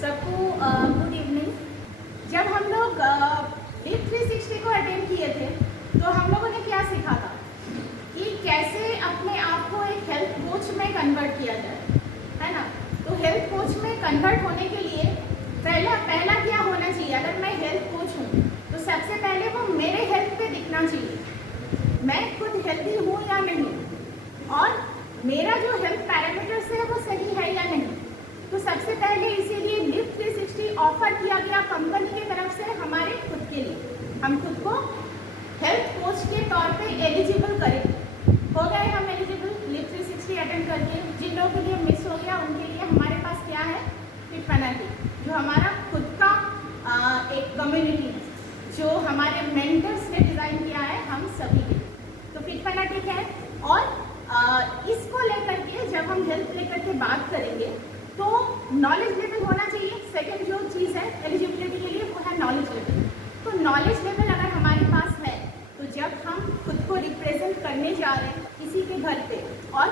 सबको good evening. जब हम लोग लिव 360 को अटेंड किए थे तो हम लोगों ने क्या सीखा था कि कैसे अपने आप को एक हेल्थ कोच में कन्वर्ट किया जाए, है ना। तो हेल्थ कोच में कन्वर्ट होने के लिए पहला क्या होना चाहिए? अगर मैं हेल्थ कोच हूँ तो सबसे पहले वो मेरे हेल्थ पे दिखना चाहिए, मैं खुद हेल्दी हूँ या नहीं, और मेरा जो हेल्थ पैरामीटर्स है वो सही है या नहीं। तो सबसे पहले इसीलिए लिव 360 ऑफर किया गया कंपनी की तरफ से हमारे खुद के लिए। हम खुद को हेल्थ कोच के तौर पे एलिजिबल करेंगे। हो गए हम एलिजिबल लिव 360 अटेंड करके। जिन लोगों के लिए मिस हो गया उनके लिए हमारे पास क्या है? फिट फैनाटिक, जो हमारा खुद का एक कम्युनिटी है, जो हमारे मेंटर्स ने डिज़ाइन किया है हम सभी के। तो फिट फैनाटिक है, और इसको लेकर के जब हम हेल्थ लेकर के बात करेंगे तो नॉलेज लेवल होना चाहिए। सेकंड जो चीज़ है एलिजिबिलिटी के लिए वो है नॉलेज लेवल। तो नॉलेज लेवल अगर हमारे पास है तो जब हम खुद को रिप्रेजेंट करने जा रहे हैं किसी के घर पे, और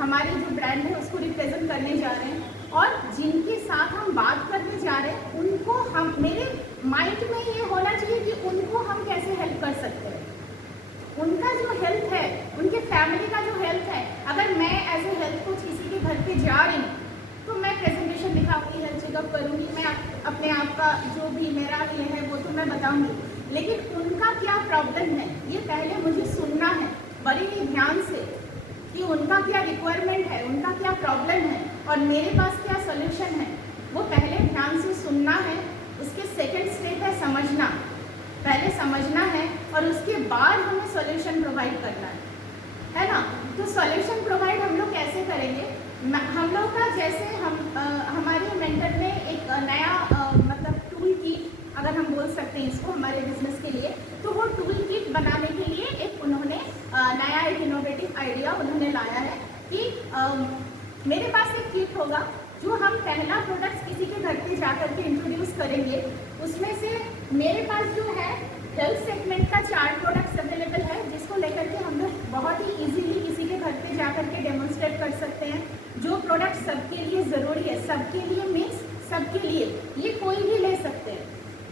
हमारे जो ब्रांड है उसको रिप्रेजेंट करने जा रहे हैं, और जिनके साथ हम बात करने जा रहे हैं उनको हम, मेरे माइंड में ये होना चाहिए कि उनको हम कैसे हेल्प कर सकते हैं। उनका जो हेल्थ है, उनके फैमिली का जो हेल्थ है, अगर मैं एज ए हेल्थ कोच किसी के घर पे जा रही हूँ तो मैं प्रेजेंटेशन दिखाऊंगी, हेल्थ चेकअप करूँगी, मैं अपने आप का जो भी मेरा ये है वो तो मैं बताऊँगी, लेकिन उनका क्या प्रॉब्लम है ये पहले मुझे सुनना है बड़े ही ध्यान से, कि उनका क्या रिक्वायरमेंट है, उनका क्या प्रॉब्लम है और मेरे पास क्या सोल्यूशन है, वो पहले ध्यान से सुनना है। उसके सेकेंड स्टेप है समझना। पहले समझना है और उसके बाद हमें सॉल्यूशन प्रोवाइड करना है ना। तो सॉल्यूशन प्रोवाइड हम लोग कैसे करेंगे? हम लोग का जैसे हमारे मेंटर ने एक नया मतलब टूल किट, अगर हम बोल सकते हैं इसको, हमारे बिजनेस के लिए, तो वो टूल किट बनाने के लिए एक उन्होंने नया एक इनोवेटिव आइडिया उन्होंने लाया है कि मेरे पास एक किट होगा जो हम पहला प्रोडक्ट्स किसी के घर पे जा कर के इंट्रोड्यूस करेंगे। उसमें से मेरे पास जो है हेल्थ सेगमेंट का 4 प्रोडक्ट्स अवेलेबल है, जिसको लेकर के हम लोग बहुत ही इजीली किसी के घर पे जा कर के डेमोन्स्ट्रेट कर सकते हैं। जो प्रोडक्ट सबके लिए ज़रूरी है, सबके लिए मीन्स सबके लिए, ये कोई भी ले सकते हैं।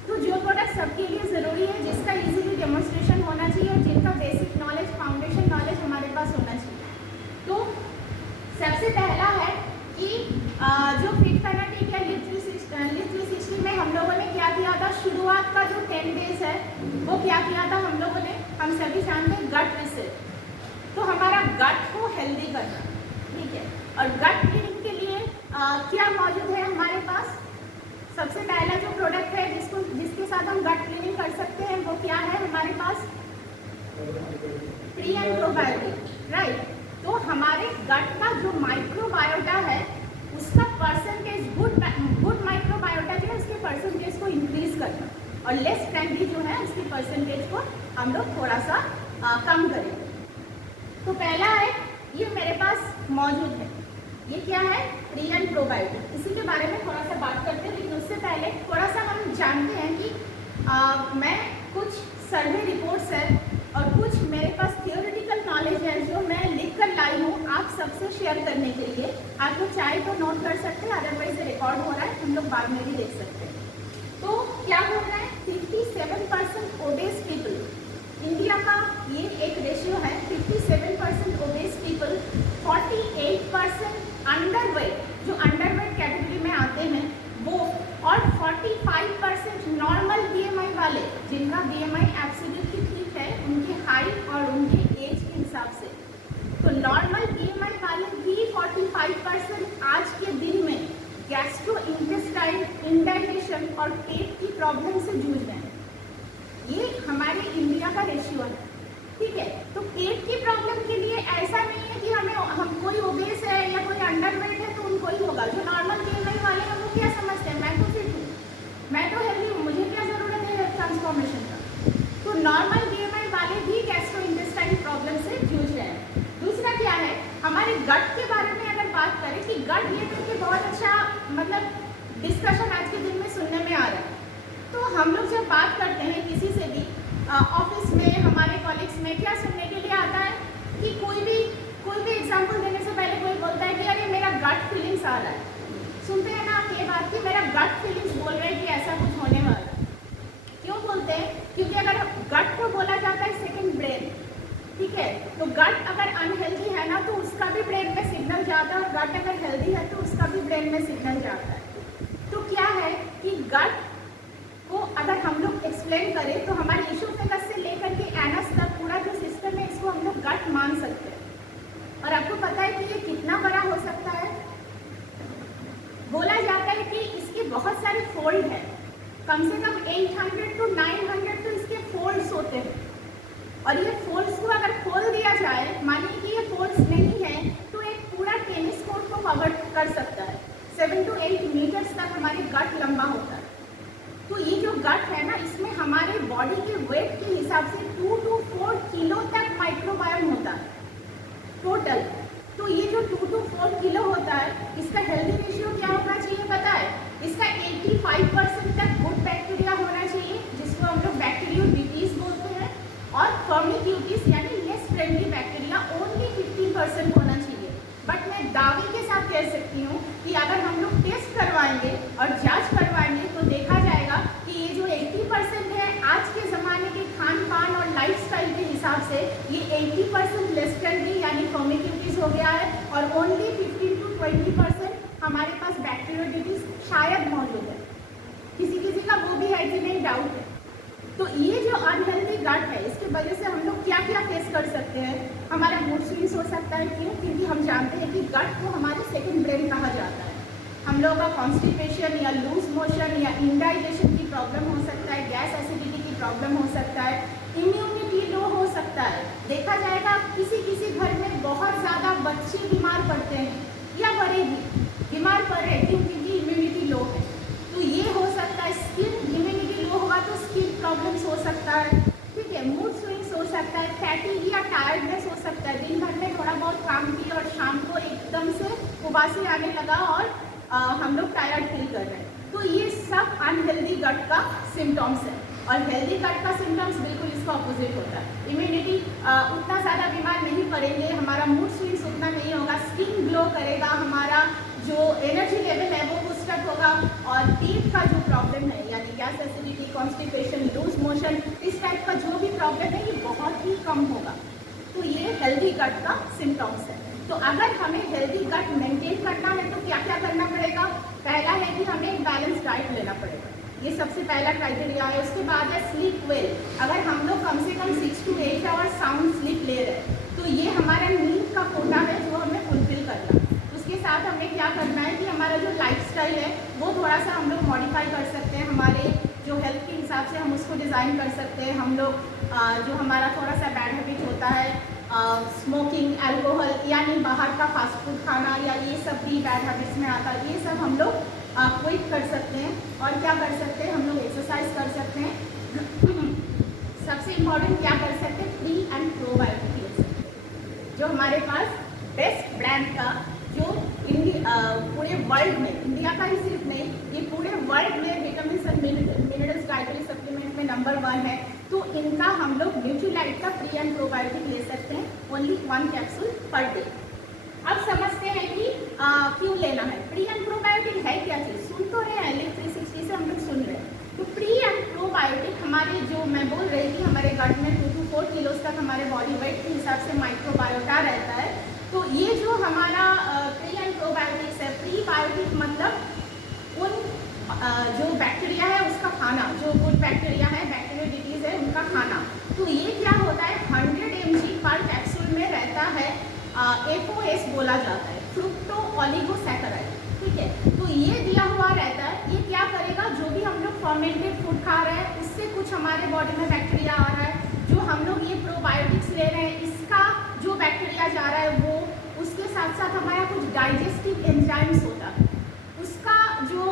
तो जो प्रोडक्ट सबके लिए ज़रूरी है, जिसका इजीली डेमोन्स्ट्रेशन होना चाहिए और जिनका बेसिक नॉलेज, फाउंडेशन नॉलेज हमारे पास होना चाहिए। तो सबसे पहला है कि जो फिट फैनाटिक या लिव 360 में हम लोगों ने क्या किया था? शुरुआत का जो 10 डेज है वो क्या किया था हम लोगों ने? हम सभी जानते हैं गट रिसेट। तो हमारा गट को हेल्दी करना, ठीक है। और गट क्लीनिंग के लिए क्या मौजूद है हमारे पास? सबसे पहला जो प्रोडक्ट है जिसके साथ हम गट क्लीनिंग कर सकते हैं वो क्या है हमारे पास? Pre and probiotic, right. तो हमारे गट का जो माइक्रोबायोटा है उसका परसेंटेज, गुड माइक्रोबायोटा जो है उसके परसेंटेज को इंक्रीज करना, और लेस फ्रेंडली जो है उसके परसेंटेज को हम लोग थोड़ा सा कम करेंगे। तो पहला है ये मेरे पास मौजूद है, ये क्या है? Pre and probiotic. इसी के बारे में थोड़ा सा बात करते हैं, लेकिन उससे पहले थोड़ा सा हम जानते हैं कि मैं कुछ सर्वे रिपोर्ट्स है और कुछ मेरे पास थियोरिटिकल नॉलेज है जो मैं लिख कर लाई हूँ आप सबसे शेयर करने के लिए। आप लोग चाहे तो नोट कर सकते हैं, अदरवाइज रिकॉर्ड हो रहा है, हम लोग बाद में भी देख सकते हैं। तो क्या हो रहा है? 57% ओबेस पीपल, इंडिया का ये एक रेशियो है, 57% ओबेस पीपल, 48% अंडरवेट, जो अंडरवेट कैटेगरी में आते हैं वो, और 45% नॉर्मल BMI वाले, जिनका BMI एब्सोल्युटली ठीक है उनके हाइट और उनके एज के हिसाब से। तो नॉर्मल BMI वाले भी 45% आज के दिन में गैस्ट्रो इंटेस्टाइन इंडाइजेशन और पेट की प्रॉब्लम से जूझ रहे हैं। ये हमारे इंडिया का रेशियो है, ठीक है। तो पेट की प्रॉब्लम के लिए ऐसा नहीं है कि हम कोई ओबेस है या कोई अंडरवेट है तो उनको ही होगा। जो नॉर्मल BMI वाले हैं वो क्या समझते हैं? मैं तो फिट हूँ, मैं तो हेल्दी हूँ, मुझे क्या ज़रूरत है हेल्थ ट्रांसफॉर्मेशन का। तो नॉर्मल BMI वाले भी गैस्ट्रो इंटेस्टाइन प्रॉब्लम से जूझ रहे हैं। दूसरा क्या है, हमारे गट के बारे में अगर बात करें कि गट लेकर के बहुत अच्छा मतलब डिस्कशन आज के दिन में सुनने में आ रहा है। तो हम लोग जब बात करते हैं किसी से भी, ऑफिस में, हमारे कॉलिग्स में, क्या सुनने के लिए आता है कि कोई भी एग्जाम्पल देने से पहले कोई बोलता है कि अरे मेरा गट फीलिंग्स आ रहा है। सुनते हैं ना आप ये बात कि जाता है। तो क्या है कि गट को अगर हम लोग एक्सप्लेन करें तो हमारे इसोफेगस से लेकर के एनस तक पूरा जो सिस्टम है इसको हम लोग गट मान सकते हैं। और आपको पता है कि ये कितना बड़ा हो सकता है? बोला जाता है कि इसके बहुत सारे फोल्ड हैं, कम से कम 800 to 900 तो इसके फोल्ड्स होते हैं। और ये फोल्ड्स को अगर खोल दिया जाए, मानिए कि ये फोल्ड्स नहीं है, तो एक पूरा टेनिस कोर्ट को कवर कर सकता है। 7 to 8 मीटर्स तक हमारे गट लंबा होता है। तो ये जो गट है ना, इसमें हमारे बॉडी के वेट के हिसाब से 2 to 4 किलो तक माइक्रोबायोम होता है टोटल। तो ये जो 2 to 4 किलो होता है, इसका हेल्दी रेशियो क्या होना चाहिए पता है? इसका 85% तक गुड बैक्टीरिया होना चाहिए, जिसको हम लोग बैक्टीरियोडिटीज बोलते हैं, और फर्मिक्यूटिस यानी लेस फ्रेंडली बैक्टीरिया ओनली 15% होना चाहिए। बट मैं दावे के साथ कह सकती हूँ कि अगर हम लोग टेस्ट करवाएंगे और जांच करवाएंगे तो देखा जाएगा कि ये जो 80% है आज के ज़माने के खान पान और लाइफस्टाइल के हिसाब से ये 80% लेस फ्रेंडली यानी फर्मिक्यूटिस हो गया है, और ओनली 15 to 20% हमारे पास बैक्टीरियोडिटीज शायद मौजूद है। किसी किसी का वो भी है कि नहीं, डाउट है। तो ये जो अनहेल्दी गट है, इसकी वजह से हम लोग क्या क्या फेस कर सकते हैं? हमारा मूड स्विंग्स हो सकता है। क्यों? क्योंकि हम जानते हैं कि गट को हमारे सेकंड ब्रेन कहा जाता है। हम लोगों का कॉन्स्टिपेशन या लूज मोशन या इंडाइजेशन की प्रॉब्लम हो सकता है, गैस एसिडिटी की प्रॉब्लम हो सकता है, इम्यूनिटी लो हो सकता है। देखा जाएगा किसी किसी घर में बहुत ज़्यादा बच्चे बीमार पड़ते हैं या बड़े भी बीमार पड़ रहे हैं क्योंकि इम्यूनिटी लो है। तो ये हो सकता है। स्किन इम्यूनिटी लो होगा तो स्किन प्रॉब्लम्स हो सकता है, ठीक है। मूड स्विंग्स हो सकता है, फैटिग या टायर्डनेस हो सकता है। दिन भर में थोड़ा बहुत काम किया और शाम को एकदम से उबासी आने लगा और हम लोग टायर्ड फील कर रहे हैं। तो ये सब अनहेल्दी गट का सिम्टम्स है। और हेल्दी गट का सिम्टम्स बिल्कुल इसका अपोजिट होता है। इम्यूनिटी उतना ज़्यादा बीमार नहीं पड़ेंगे, हमारा मूड स्विंग्स उतना नहीं होगा, स्किन ग्लो करेगा, हमारा जो एनर्जी लेवल है वो बूस्टअप होगा, और पेट का जो प्रॉब्लम है यानी gas acidity, constipation, loose motion, इस टाइप का जो भी प्रॉब्लम है ये बहुत ही कम होगा। तो ये हेल्दी गट का सिम्टम्स है। तो अगर हमें हेल्दी गट मेंटेन करना है तो क्या क्या करना पड़ेगा? पहला है कि हमें एक बैलेंस डाइट लेना पड़ेगा, ये सबसे पहला क्राइटेरिया है। उसके बाद है स्लीप वेल। अगर हम लोग कम से कम 6 to 8 आवर्स साउंड स्लीप ले रहे हैं तो ये हमारा नींद का कोटा है जो हमें फुलफिल करना है। उसके साथ हमें क्या करना है कि हमारा जो लाइफस्टाइल है वो थोड़ा सा हम लोग मॉडिफाई कर सकते हैं, हमारे जो हेल्थ के हिसाब से हम उसको डिज़ाइन कर सकते हैं। हम लोग जो हमारा थोड़ा सा बैड हैबिट होता है, स्मोकिंग, अल्कोहल यानी बाहर का फास्ट फूड खाना या ये सब भी बैड हैबिट्स में आता है, ये सब हम लोग क्विट कर सकते हैं। और क्या कर सकते हैं? हम लोग एक्सरसाइज कर सकते हैं। सबसे इम्पॉर्टेंट क्या कर सकते हैं? प्री एंड प्रोबायोटिक ले सकते हैं, जो हमारे पास बेस्ट ब्रांड का जो पूरे वर्ल्ड में, इंडिया का ही सिर्फ नहीं, ये पूरे वर्ल्ड में विटामिन और मिनरल्स डाइटरी सप्लीमेंट में नंबर 1 है। तो इनका हम लोग न्यूट्रीलाइट का प्री एंड प्रोबायोटिक ले सकते हैं, ओनली 1 कैप्सूल पर डे। अब समझते हैं कि क्यों लेना है। प्री एंड प्रोबायोटिक है क्या चीज़? सुन तो रहे हैं, लिंक 360 से हम लोग सुन रहे हैं। तो प्री एंड प्रोबायोटिक हमारे जो मैं बोल रही थी, हमारे गट में 2 to 4 किलोज तक हमारे बॉडी वेट के हिसाब से माइक्रोबायोटा रहता है। तो ये जो हमारा प्री एंड प्रोबायोटिक्स है, प्रीबायोटिक मतलब उन जो बैक्टीरिया है उसका खाना, जो गुड बैक्टीरिया है, बैक्टीरियोडिटीज है, उनका खाना। तो ये क्या होता है? 100 mg पर कैप्सूल में रहता है FOS बोला जाता है, फ्रुक्टो ओलिगोसैकेराइड, ठीक है। तो ये दिया हुआ रहता है। ये क्या करेगा? जो भी हम लोग फर्मेंटेड फूड खा रहे हैं उससे कुछ हमारे बॉडी में बैक्टीरिया आ रहा है, जो हम लोग ये प्रोबायोटिक्स ले रहे हैं इसका जो बैक्टीरिया जा रहा है वो, उसके साथ साथ हमारा कुछ डाइजेस्टिव एंजाइम्स होता है, उसका जो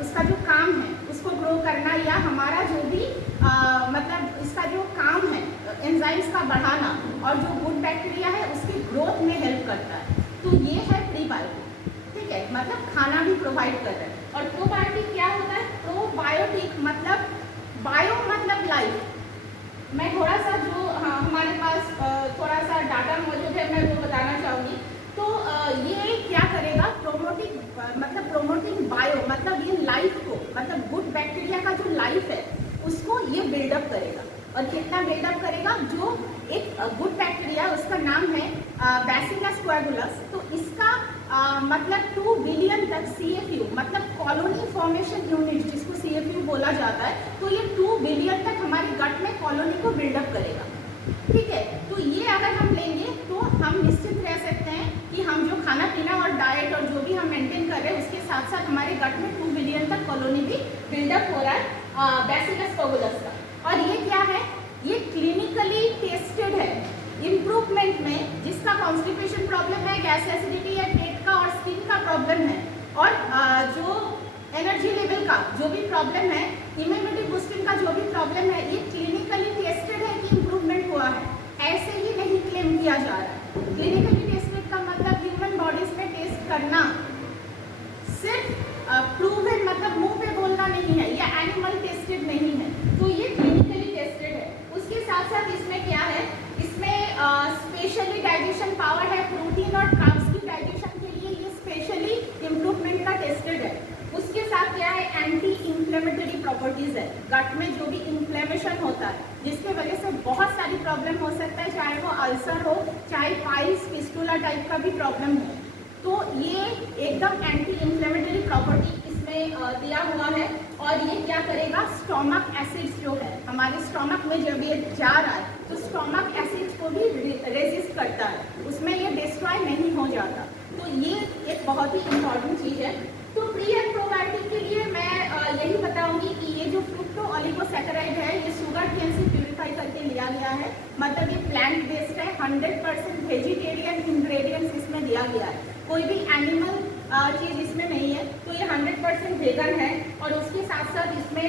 उसका जो काम है उसको ग्रो करना, या हमारा जो भी मतलब इसका जो काम है एंजाइम्स का बढ़ाना, और जो गुड बैक्टीरिया है उसकी ग्रोथ में हेल्प करता है। तो ये है प्रीबायोटिक, ठीक है, मतलब खाना भी प्रोवाइड कर रहा है। और प्रोबायोटिक क्या होता है? प्रोबायोटिक मतलब बायो मतलब लाइफ। मैं थोड़ा सा जो हमारे पास थोड़ा सा डाटा मौजूद है मैं वो बताना चाहूँगी। तो ये क्या करेगा? प्रोमोटिंग बायो मतलब ये लाइफ को, मतलब गुड बैक्टीरिया का जो लाइफ है उसको ये बिल्डअप करेगा। और कितना बिल्डअप करेगा? जो एक गुड बैक्टीरिया उसका नाम है बैसिलस कोएगुलस, तो इसका मतलब 2 बिलियन तक CFU मतलब कॉलोनी फॉर्मेशन यूनिट जिसको CFU बोला जाता है, तो ये 2 बिलियन तक हमारे गट में कॉलोनी को बिल्डअप करेगा। ठीक है, तो ये अगर हम लेंगे तो हम निश्चित रह सकते हैं कि हम जो खाना पीना और डाइट और जो भी हम मेंटेन कर रहे हैं उसके साथ साथ हमारे गट में 2 बिलियन तक कॉलोनी भी बिल्डअप हो रहा है बैसिलस कोगुलस का। और ये क्या है, ये क्लिनिकली टेस्टेड है इम्प्रूवमेंट में, जिसका कॉन्स्टिपेशन प्रॉब्लम है, गैस एसिडिटी है, पेट का और स्किन का प्रॉब्लम है, और जो एनर्जी लेवल का जो भी प्रॉब्लम है, इम्यूनिटी बूस्टिंग का जो भी प्रॉब्लम है, ये क्लिनिकली टेस्टेड है कि इम्प्रूवमेंट हुआ है, ऐसे ही नहीं क्लेम किया जा रहा है। क्लिनिकली टेस्टेड का मतलब ह्यूमन बॉडीज में टेस्ट करना, सिर्फ प्रूवन मतलब मुंह पे बोलना नहीं है, या एनिमल टेस्टेड नहीं है, तो ये क्लिनिकली टेस्टेड है। उसके साथ साथ इसमें क्या है, इसमें स्पेशली डाइजेशन पावर है, प्रोटीन और कार्ब्स की डाइजेशन के लिए ये स्पेशली इम्प्रूवमेंट का टेस्टेड है। उसके साथ क्या है, एंटी इंफ्लेमेटरी प्रॉपर्टीज है, गट में जो भी इंफ्लेमेशन होता है जिसके वजह से बहुत सारी प्रॉब्लम हो सकता है, चाहे वो अल्सर हो, चाहे पाइल्स फिस्टुला टाइप का भी प्रॉब्लम हो, तो ये एकदम एंटी इंफ्लेमेटरी प्रॉपर्टी इसमें दिया हुआ है। और ये क्या करेगा, स्टोमक एसिड्स जो है हमारे स्टोमक में जब ये जा रहा है तो स्टोमक एसिड्स को भी रेजिस्ट करता है, उसमें ये डिस्ट्रॉय नहीं हो जाता, तो ये एक बहुत ही इम्पॉर्टेंट चीज़ है। तो प्री एंड प्रोबायोटिक के लिए मैं यही बताऊंगी कि ये जो फ्रुक्टो ऑलिगोसैकेराइड है, ये शुगर केन से प्यूरिफाई करके लिया गया है, मतलब ये प्लांट बेस्ड है, 100% वेजिटेरियन इंग्रेडिएंट्स इसमें दिया गया है, कोई भी एनिमल चीज़ इसमें नहीं है, तो ये 100% वेगन है। और उसके साथ साथ इसमें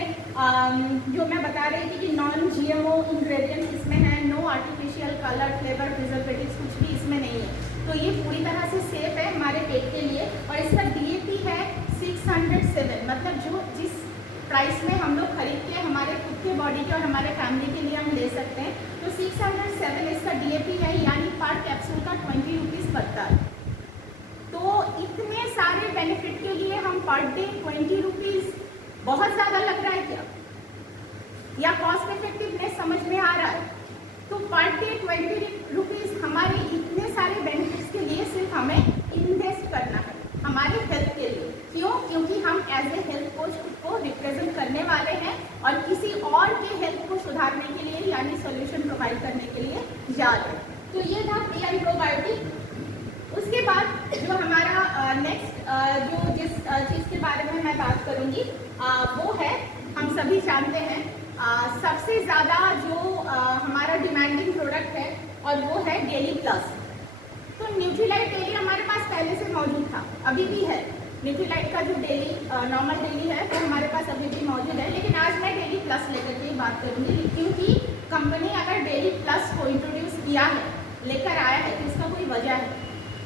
जो मैं बता रही थी कि नॉन GMO इंग्रेडिएंट्स इसमें है, no artificial colour flavour preservatives कुछ भी इसमें नहीं है, तो ये पूरी तरह से सेफ है हमारे पेट के लिए। और इसका DAP है 607, मतलब जो जिस प्राइस में हम लोग खरीद के हमारे खुद के बॉडी के और हमारे फैमिली के लिए हम ले सकते हैं, तो 607 इसका DAP है, यानी पर कैप्सूल का 20 रुपीज़ पड़ता है। तो इतने सारे बेनिफिट के लिए हम पर डे 20 रुपीज़ बहुत ज़्यादा लग रहा है क्या, या कॉस्ट इफेक्टिवनेस समझ में आ रहा है? तो पर डे 20 रुपीज़ हमारे इतने सारे बेनिफिट्स के लिए सिर्फ हमें इन्वेस्ट करना है हमारे हेल्थ के लिए। क्यों? क्योंकि हम एज ए हेल्थ कोच खुद को रिप्रेजेंट करने वाले हैं और किसी और के हेल्थ को सुधारने के लिए यानी सॉल्यूशन प्रोवाइड करने के लिए जा रहे हैं। तो ये था प्री एंड प्रोबायोटिक। उसके बाद जो हमारा नेक्स्ट जो जिस चीज़ के बारे में मैं बात करूँगी वो है, हम सभी जानते हैं सबसे ज़्यादा जो हमारा डिमांडिंग प्रोडक्ट है और वो है डेली प्लस। तो न्यूट्रीलाइट डेली हमारे पास पहले से मौजूद था, अभी भी है। न्यूट्रीलाइट का जो डेली नॉर्मल डेली है वो हमारे पास अभी भी मौजूद है, लेकिन आज मैं डेली प्लस लेकर के बात करूँगी, क्योंकि कंपनी अगर डेली प्लस को इंट्रोड्यूस किया है, लेकर आया है, तो इसका कोई वजह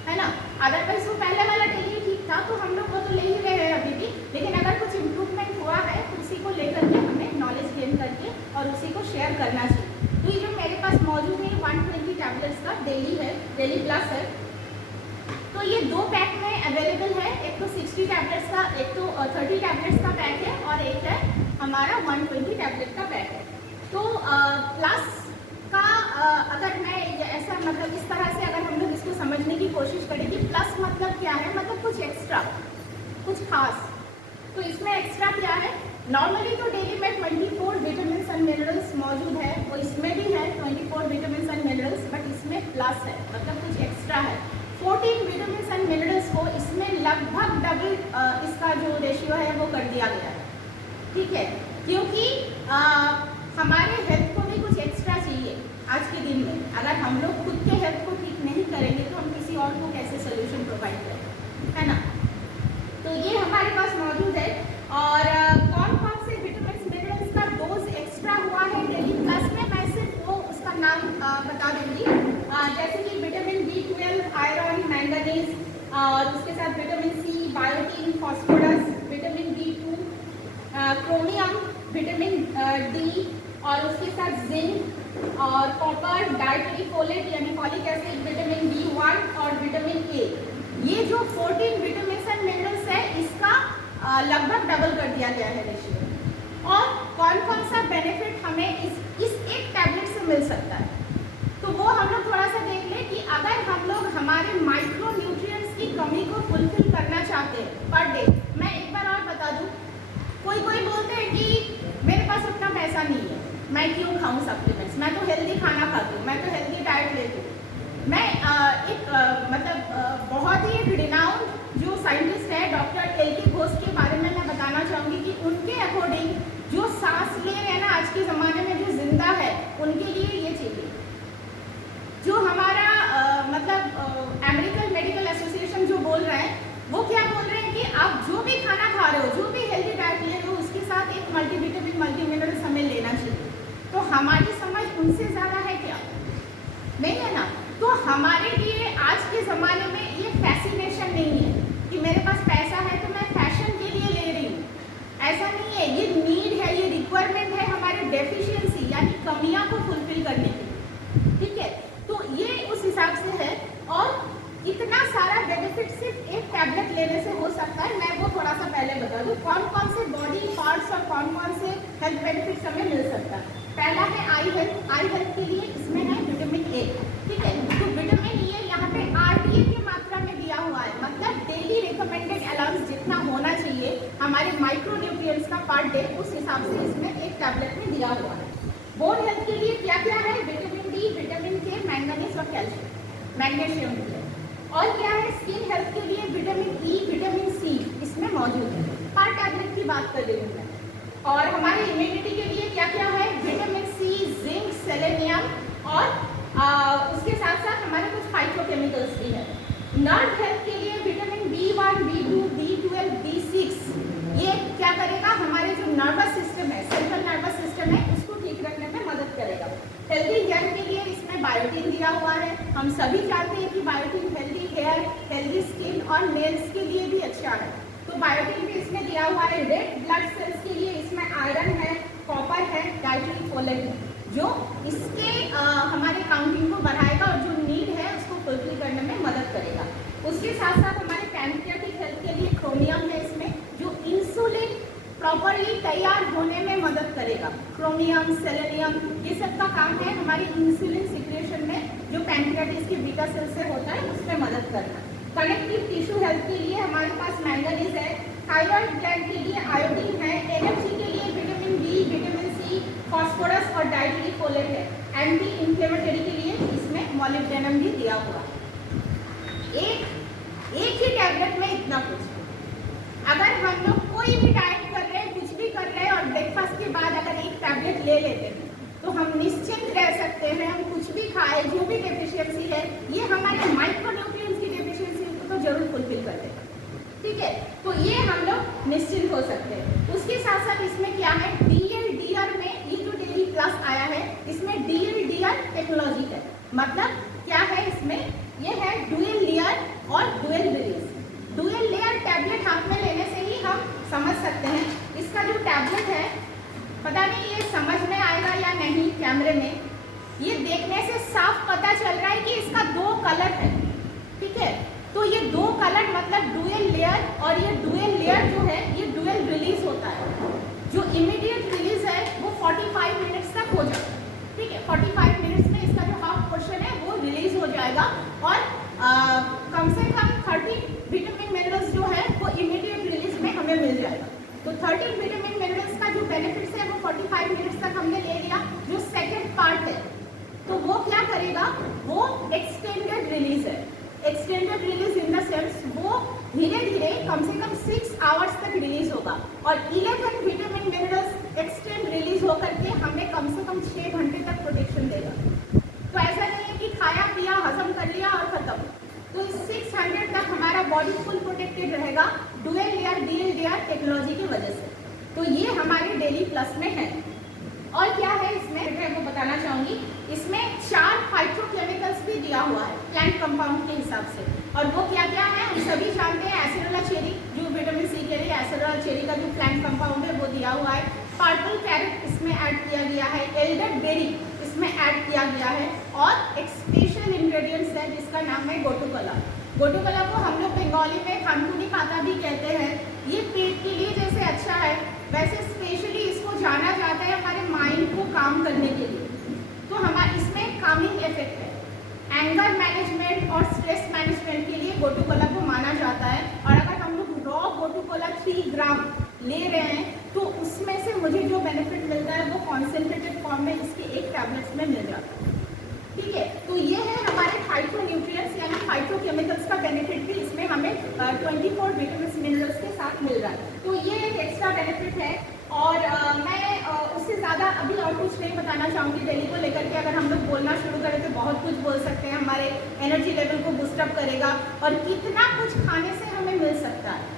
है ना। अदरवाइज वो पहले वाला डेली ठीक था तो हम लोग वो तो ले ही रहे हैं अभी भी, लेकिन अगर कुछ इम्प्रूवमेंट हुआ है तो उसी को लेकर के हमें नॉलेज गेन करके और उसी को शेयर करना चाहिए। तो ये जो मेरे पास मौजूद है 120 टैबलेट्स का डेली है, डेली प्लस है। तो ये 2 पैक में अवेलेबल है, एक तो 60 टैबलेट्स का, एक तो 30 टैबलेट्स का पैक है, और एक है हमारा 120 टैबलेट का पैक है। तो प्लस का अगर मैं ऐसा मतलब इस तरह से अगर हम लोग इसको समझने की कोशिश करें कि प्लस मतलब क्या है, मतलब कुछ एक्स्ट्रा, कुछ खास। तो इसमें एक्स्ट्रा क्या है, नॉर्मली तो डेली में 24 विटामिन एंड मिनरल्स मौजूद है, वो इसमें भी है 24 विटामिन एंड मिनरल्स, बट इसमें प्लस है, मतलब कुछ एक्स्ट्रा है। 14 विटामिन एंड मिनरल्स को इसमें लगभग डबल इसका जो रेशियो है वो कर दिया गया है, ठीक है, क्योंकि हमारे हेल्थ को भी कुछ एक्स्ट्रा चाहिए आज के दिन में। अगर हम लोग खुद के हेल्थ को ठीक नहीं करेंगे तो हम किसी और को कैसे सोल्यूशन प्रोवाइड करेंगे, है ना। तो ये हमारे पास मौजूद है। और कौन कौन से विटामिन मिनरल्स का डोज एक्स्ट्रा हुआ है डेली प्लस में, मैं सिर्फ वो उसका नाम बता दूंगी, जैसे कि विटामिन B12, आयरन, मैंगनीज, और उसके साथ vitamin C, biotin, phosphorus, vitamin B2, chromium, vitamin D, और उसके साथ जिंक और कॉपर, डाइटरी फोलेट यानी फॉलिक एसिड, विटामिन B1 और विटामिन A। ये जो 14 विटामिन एंड मिनरल्स है इसका लगभग डबल कर दिया गया है रेशियो। और कौन कौन सा बेनिफिट हमें इस एक टैबलेट से मिल सकता है, तो वो हम लोग थोड़ा सा देख लें कि अगर हम लोग हमारे माइक्रो न्यूट्रिएंट्स की कमी को फुलफिल करना चाहते हैं पर डे। मैं एक बार और बता दूं, कोई बोलते हैं कि मेरे पास उतना पैसा नहीं है, मैं क्यों खाऊं सप्लीमेंट्स, मैं तो हेल्दी खाना खाती हूँ, मैं तो हेल्दी डाइट लेती हूँ। मैं बहुत ही एक रिनाउंड जो साइंटिस्ट है डॉक्टर एल.के. घोष के बारे में मैं बताना चाहूँगी कि उनके अकॉर्डिंग जो सांस ले रहे हैं ना आज के ज़माने में जो जिंदा है उनके लिए ये चाहिए। जो हमारा अमेरिकन मेडिकल एसोसिएशन जो बोल रहा है वो क्या बोल रहे हैं कि आप जो भी खाना खा रहे हो, जो भी हेल्दी डाइट ले रहे हो, उसके साथ एक मल्टीविटामिन मल्टीमिनरल्स हमें लेना चाहिए। तो हमारी समझ उनसे ज़्यादा है क्या? नहीं है ना। तो हमारे लिए आज के ज़माने में ये फैसिनेशन नहीं है कि मेरे पास पैसा है तो मैं फैशन के लिए ले रही हूँ, ऐसा नहीं है। ये नीड है, ये रिक्वायरमेंट है हमारे डेफिशिएंसी यानी कमियां को फुलफिल करने के लिए, ठीक है। तो ये उस हिसाब से है और इतना सारा बेनिफिट सिर्फ एक टैबलेट लेने से हो सकता है। मैं वो थोड़ा सा पहले बता दूँ कौन कौन से बॉडी पार्ट्स और कौन कौन से हेल्थ बेनिफिट्स हमें मिल सकता है। पहला है आई हेल्थ। आई हेल्थ के लिए इसमें है विटामिन ए, ठीक है। तो विटामिन ए यहाँ पे RDA की मात्रा में दिया हुआ है, मतलब डेली रिकमेंडेड अलाउंस जितना होना चाहिए हमारे माइक्रो न्यूट्रिएंट्स का पर डे, उस हिसाब से इसमें एक टैबलेट में दिया हुआ है। बोन हेल्थ के लिए क्या क्या है? विटामिन डी, विटामिन के, मैंगनीज और कैल्शियम, मैग्नीशियम भी है। और क्या है? स्किन हेल्थ के लिए विटामिन ई, विटामिन सी इसमें मौजूद है। पर टैबलेट की बात कर रही हूँ मैं। और हमारे इम्यूनिटी के लिए क्या क्या है? विटामिन सी, जिंक, सेलेनियम और उसके साथ साथ हमारे कुछ फाइटोकेमिकल्स भी है। नर्व हेल्थ के लिए vitamin B1, B2, B12, B6 ये क्या करेगा? हमारे जो नर्वस सिस्टम है, सेंट्रल नर्वस सिस्टम है, उसको ठीक रखने में मदद करेगा। हेल्दी हेयर के लिए इसमें बायोटिन दिया हुआ है। हम सभी जानते हैं कि biotin healthy hair, healthy skin और नेल्स के लिए भी अच्छा है, तो बायोटिन भी इसमें दिया हुआ है। रेड ब्लड सेल्स के लिए इसमें आयरन है, कॉपर है, डाइटरी फोलेट है, जो इसके हमारे काउंटिंग को बढ़ाएगा और जो नीड है उसको फुलफिल करने में मदद करेगा। उसके साथ साथ हमारे पैंक्रियाटिक हेल्थ के लिए क्रोमियम है इसमें, जो इंसुलिन प्रॉपरली तैयार होने में मदद करेगा। क्रोमियम, सेलेनियम ये सब का काम है हमारी इंसुलिन सिक्रेशन में, जो पैंक्रियाटिस के बीटा सेल से होता है उसमें मदद करना। कनेक्टिव टिश्यू हेल्थ के लिए हमारे पास मैंगनीज है। थायराइड ग्लैंड के लिए आयोडीन है। एनर्जी के लिए vitamin D, vitamin C, phosphorus और डाइटरी फोलेट है। एंटी इंफ्लेमेटरी के लिए इसमें मॉलिब्डेनम भी दिया हुआ है। एक ही टैबलेट में इतना कुछ। अगर हम लोग कोई भी डाइट कर रहे हैं, कुछ भी कर रहे हैं और ब्रेकफास्ट के बाद अगर एक टैबलेट ले लेते हैं तो हम निश्चिंत रह सकते हैं, हम कुछ भी खाए, जो भी डेफिशिएंसी है ये हमारे माइक्रोन्यूट्रिएंट्स की डेफिशिएंसी को तो जरूर फुलफिल कर देगा, ठीक है। तो ये हम लोग निश्चिंत हो सकते हैं। उसके साथ साथ इसमें क्या है? DLDR में ये जो डेली प्लस आया है इसमें DLDR टेक्नोलॉजी है। मतलब क्या है इसमें? ये है डुअल लेयर और dual release. Dual layer tablet हाथ में लेने से ही हम समझ सकते हैं। इसका जो टैबलेट है, पता नहीं ये समझ में आएगा या नहीं कैमरे में, ये देखने से साफ पता चल रहा है कि इसका 2 कलर है, ठीक है। तो ये 2 कलर मतलब डुअल लेयर, और ये डुअल लेयर जो है ये डुअल रिलीज होता है। जो इमीडिएट रिलीज है वो 45 मिनट्स तक हो जाता है, ठीक है। 45 मिनट्स में इसका जो हाफ पोर्शन है वो रिलीज हो जाएगा और कम से कम 30 विटामिन मिनरल्स जो है वो इमीडिएट रिलीज में हमें मिल जाएगा। तो 30 विटामिन मिनरल्स का जो बेनिफिट्स है वो 45 मिनट्स तक हमने ले लिया। जो सेकेंड पार्ट है तो वो क्या करेगा? वो एक्सटेंडेड रिलीज है। Extended release in the sense वो धीरे धीरे कम से कम 6 आवर्स तक रिलीज होगा और 11 विटामिन मिनरल्स एक्सटेंड रिलीज होकर के हमें कम से कम 6 घंटे तक प्रोटेक्शन देगा। तो ऐसा नहीं है कि खाया पिया हजम कर लिया और खत्म। तो 600 तक हमारा बॉडी फुल प्रोटेक्टेड रहेगा डुअल लेयर DLDR टेक्नोलॉजी की वजह से। तो ये हमारे डेली प्लस में है। और क्या है इसमें मैं आपको बताना चाहूँगी, इसमें 4 फाइटोकेमिकल्स भी दिया हुआ है प्लांट कंपाउंड के हिसाब से। और वो क्या क्या है हम सभी जानते हैं। एसिडोला चेरी जो विटामिन सी के लिए एसिडोला चेरी का जो प्लांट कंपाउंड है वो दिया हुआ है। पर्पल कैरेट इसमें ऐड किया गया है। एल्डर बेरी इसमें ऐड किया गया है। और एक स्पेशल इंग्रेडिएंट्स है जिसका नाम है गोटुकला। गोटुकला को हम लोग बंगाली में खानकुनी पाता भी कहते हैं। ये पेट के लिए जैसे अच्छा है वैसे स्पेशली इसको जाना जाता है हमारे माइंड को काम करने के लिए। तो हमारे इसमें कामिंग इफेक्ट है। एंगर मैनेजमेंट और स्ट्रेस मैनेजमेंट के लिए गोटुकला को माना जाता है। मिलीग्राम ले रहे हैं तो उसमें से मुझे जो बेनिफिट मिलता है वो कॉन्सेंट्रेटेड फॉर्म में इसके एक टैबलेट्स में मिल जाता है। ठीक है, तो ये है हमारे फाइटोन्यूट्रिएंट्स यानी फाइटोकेमिकल्स का बेनिफिट भी इसमें हमें 24 विटामिन मिनरल्स के साथ मिल रहा है। तो ये एक एक्स्ट्रा बेनिफिट है और मैं उससे ज़्यादा अभी और कुछ नहीं बताना चाहूँगी डेली को लेकर के। अगर हम लोग बोलना शुरू करें तो बहुत कुछ बोल सकते हैं, हमारे एनर्जी लेवल को बूस्टअप करेगा और कितना कुछ खाने से हमें मिल सकता है।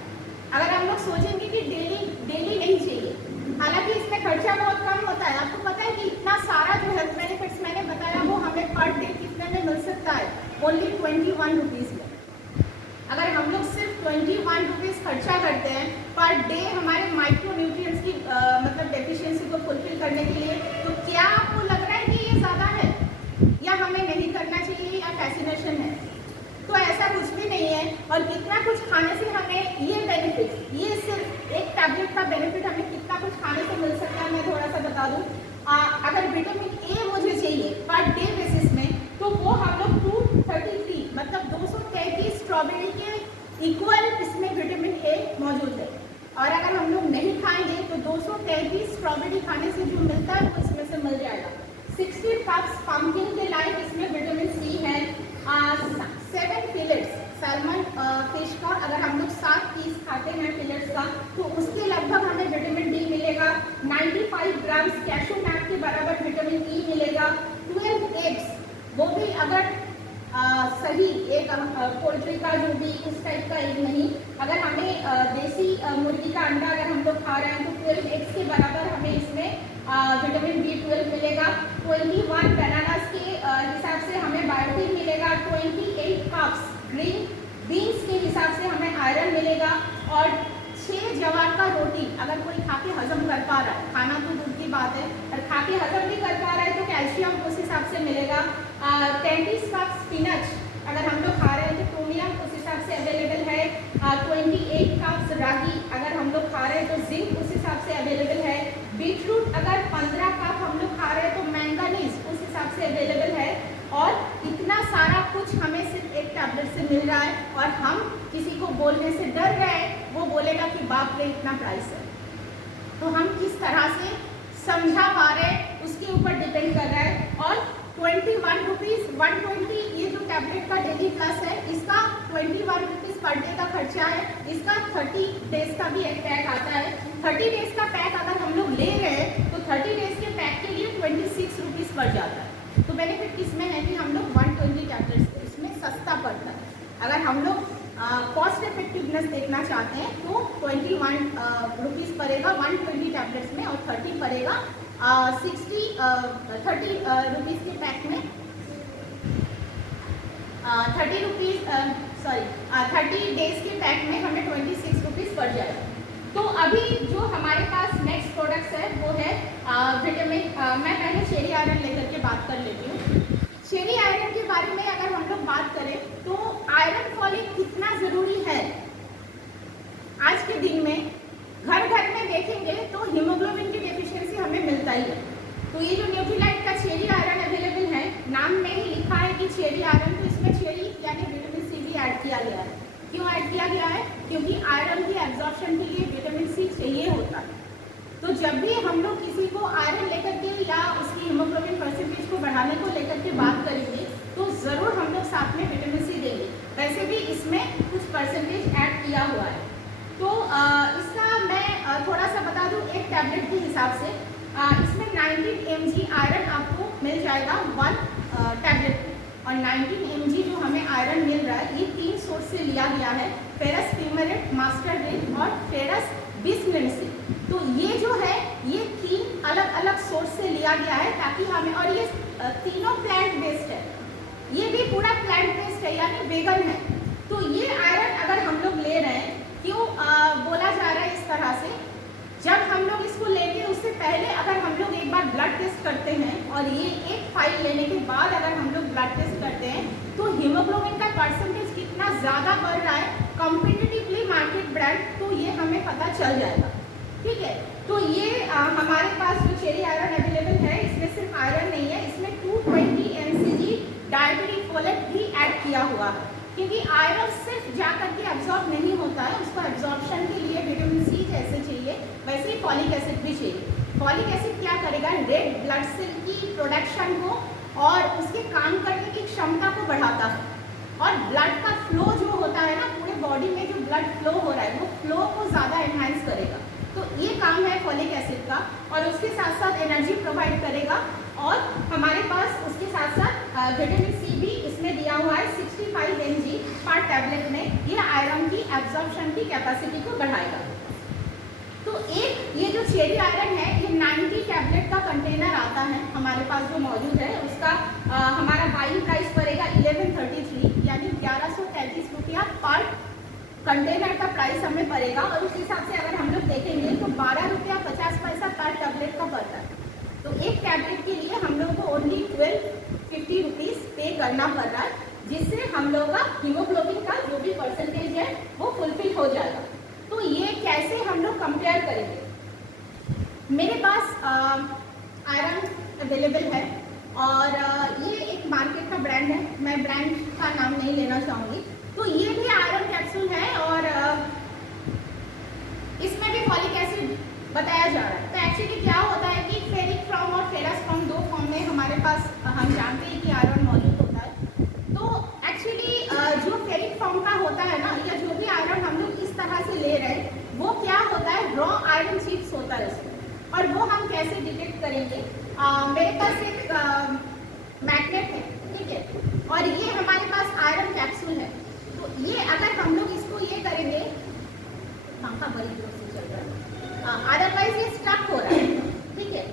अगर हम लोग सोचेंगे कि डेली नहीं चाहिए, हालांकि इसमें खर्चा बहुत कम होता है। आपको पता है कि इतना सारा जो हेल्थ बेनिफिट्स मैंने बताया वो हमें पर डे कितने में मिल सकता है, ओनली 21 रुपीज़ में। अगर हम लोग सिर्फ 21 रुपीज़ खर्चा करते हैं पर डे हमारे माइक्रोन्यूट्रिएंट्स की मतलब डेफिशिएंसी को फुलफिल करने के लिए, तो क्या आपको लग रहा है कि ये ज़्यादा है या हमें नहीं करना चाहिए या फैसिनेशन है? तो ऐसा कुछ भी नहीं है। और कितना कुछ खाने से हमें ये बेनिफिट, ये सिर्फ एक टैबलेट का बेनिफिट हमें कितना कुछ खाने से मिल सकता है मैं थोड़ा सा बता दूँ। अगर विटामिन ए मुझे चाहिए पर डे बेसिस में तो वो हम लोग 233 मतलब 233 स्ट्रॉबेरी के इक्वल इसमें विटामिन ए मौजूद है। और अगर हम लोग नहीं खाएंगे तो 233 स्ट्रॉबेरी खाने से जो मिलता है वो इसमें से मिल जाएगा। 60 कप्स पंपकिन के लाइक इसमें विटामिन सी है। 7 फिलेट्स सैल्मन फिश का, अगर हम लोग 7 पीस खाते हैं फिलेट्स का तो उसके लगभग हमें विटामिन डी मिलेगा। 95 ग्राम्स कैशू नट के बराबर विटामिन ई मिलेगा। 12 एग्स, वो भी अगर सही एक पोल्ट्री का जो भी उस टाइप का एग नहीं, अगर हमें देसी मुर्गी का अंडा अगर हम लोग खा रहे हैं तो 12 एग्स के बराबर हमें इसमें विटामिन B12 मिलेगा। 21 बनानास के हिसाब से हमें बायोटिन मिलेगा। 28 कप्स ग्रीन बीन्स के हिसाब से हमें आयरन मिलेगा। और 6 जवार का रोटी अगर कोई खा के हजम कर पा रहा है, खाना तो दूर की बात है, और खा के हजम भी कर पा रहा है तो कैल्शियम उस हिसाब से मिलेगा। 30 कप स्पिनच अगर हम लोग खा रहे हैं तो क्रोमियम उस हिसाब से अवेलेबल है। 28 कप्स रागी अगर हम लोग खा रहे हैं तो जिंक उस हिसाब से अवेलेबल है। बीटरूट अगर 15 कप हम लोग खा रहे हैं तो मैंगनीज उस हिसाब से अवेलेबल है। और इतना सारा कुछ हमें सिर्फ एक टैबलेट से मिल रहा है और हम किसी को बोलने से डर रहे हैं, वो बोलेगा कि बाप रे इतना प्राइस है। तो हम किस तरह से समझा पा रहे हैं उसके ऊपर डिपेंड कर रहा है। और 21 रुपीज़ 120 ये जो टैबलेट का डेली प्लस है इसका 21 रुपीज़ पर डे का खर्चा है। इसका 30 डेज का भी एक पैक आता है। 30 डेज का पैक अगर हम लोग ले रहे हैं तो 30 डेज के पैक के लिए 26 रुपीज़ पड़ जाता है। तो बेनिफिट किसमें है कि हम लोग 120 टैबलेट्स इसमें सस्ता पड़ता है। अगर हम लोग कॉस्ट इफेक्टिवनेस देखना चाहते हैं तो 21 रुपीज़ पड़ेगा 120 टैबलेट्स में, और 30 पड़ेगा 30 रुपीज़ के पैक में 30 डेज के पैक में हमें 26 रुपीज़ पड़ जाएगा। तो अभी जो हमारे पास नेक्स्ट प्रोडक्ट्स है वो है विटामिन। मैं पहले चेरी आयरन लेकर के बात कर लेती हूँ। चेरी आयरन के बारे में अगर हम लोग बात करें तो आयरन फॉलिक कितना ज़रूरी है आज के दिन में। घर घर में देखेंगे तो हीमोग्लोबिन की डेफिशिएंसी हमें मिलता ही है। तो ये जो न्यूट्रीलाइट का चेरी आयरन अवेलेबल है, नाम में ही लिखा है कि चेरी आयरन, तो इसमें चेरी यानी विटामिन सी भी ऐड किया गया है। क्यों ऐड किया गया है? क्योंकि आयरन की एब्जॉर्प्शन के लिए विटामिन सी चाहिए होता है। तो जब भी हम लोग किसी को आयरन लेकर के या उसकी हीमोग्लोबिन परसेंटेज को बढ़ाने को लेकर के बात करेंगे तो ज़रूर हम लोग साथ में विटामिन सी देंगे। वैसे भी इसमें कुछ परसेंटेज ऐड किया हुआ है। तो इसका मैं थोड़ा सा बता दूं एक टैबलेट के हिसाब से। इसमें 19 mg आयरन आपको मिल जाएगा 1 टैबलेट में। और 19 mg जो हमें आयरन मिल रहा है ये 3 सोर्स से लिया गया है, फेरस फ्यूमेरेट, मास्टर रेट और फेरस बिस्मिन से। तो ये जो है ये 3 अलग अलग सोर्स से लिया गया है ताकि हमें, और ये तीनों प्लांट बेस्ड है, ये भी पूरा प्लांट बेस्ड है यानी वेगन है। तो ये आयरन अगर हम लोग ले रहे हैं, क्यों बोला जा रहा है इस तरह से, जब हम लोग इसको लेंगे उससे पहले अगर हम लोग एक बार ब्लड टेस्ट करते हैं और ये एक फाइल लेने के बाद अगर हम लोग ब्लड टेस्ट करते हैं तो हीमोग्लोबिन का परसेंटेज कितना ज़्यादा बढ़ रहा है कॉम्पिटिटिवली मार्केट ब्रांड, तो ये हमें पता चल जाएगा। ठीक है, तो ये हमारे पास जो चेरी आयरन अवेलेबल है इसमें सिर्फ आयरन नहीं है, इसमें 220 mcg डायटरी फोलेट भी ऐड किया हुआ है। क्योंकि आयरन सिर्फ जा करके एब्जॉर्ब नहीं होता है, उसको एब्जॉर्प्शन के लिए विटामिन सी फॉलिक एसिड भी चाहिए। फॉलिक एसिड क्या करेगा, रेड ब्लड सेल की प्रोडक्शन को और उसके काम करने की क्षमता को बढ़ाता है, और ब्लड का फ्लो जो होता है ना, पूरे बॉडी में जो ब्लड फ्लो हो रहा है वो फ्लो को ज़्यादा एनहांस करेगा। तो ये काम है फॉलिक एसिड का, और उसके साथ साथ एनर्जी प्रोवाइड करेगा। और हमारे पास उसके साथ साथ विटामिन सी भी इसमें दिया हुआ है 65 mg पर टैबलेट में। ये आयरन की एब्जॉर्प्शन की कैपेसिटी को बढ़ाएगा। तो एक ये जो चेरी आयरन है, ये 90 टैबलेट का कंटेनर आता है हमारे पास जो मौजूद है, उसका हमारा बाइंग प्राइस पड़ेगा 1133, यानी 1133 रुपया पर कंटेनर का प्राइस हमें पड़ेगा। और उस हिसाब से अगर हम लोग देखेंगे तो 12 रुपया 50 पैसा पर टैबलेट का पड़ता है। तो एक टैबलेट के लिए हम लोग को ओनली 1250 रुपीज़ पे करना पड़ रहा है, जिससे हम लोग का हीमोग्लोबिन का जो भी परसेंटेज है वो फुलफिल हो जाएगा। तो ये कैसे हम लोग कंपेयर करेंगे, मेरे पास आयरन अवेलेबल है, और ये एक मार्केट का ब्रांड है, मैं ब्रांड का नाम नहीं लेना चाहूँगी। तो ये भी आयरन कैप्सूल है, और इसमें भी फॉलिक एसिड बताया जा रहा है। तो एक्चुअली क्या होता है कि फेरिक फॉर्म और फेरस फॉर्म, दो फॉर्म में हमारे पास हम जानते हैं कि आयरन मौजूद होता है। तो एक्चुअली जो फेरिक फॉर्म का होता है ना, या जो भी आयरन हम लोग इस तरह से ले रहे हैं, वो क्या होता है, रॉ आयरन चिप्स होता है उसमें। और वो हम कैसे डिटेक्ट करेंगे, मेरे पास एक मैग्नेट है, ठीक है, और ये हमारे पास आयरन कैप्सूल है। तो ये अगर हम लोग इसको ये करेंगे, पंखा बड़ी जोर से चल रहा है, अदरवाइज ये स्टक हो रहा है, ठीक है,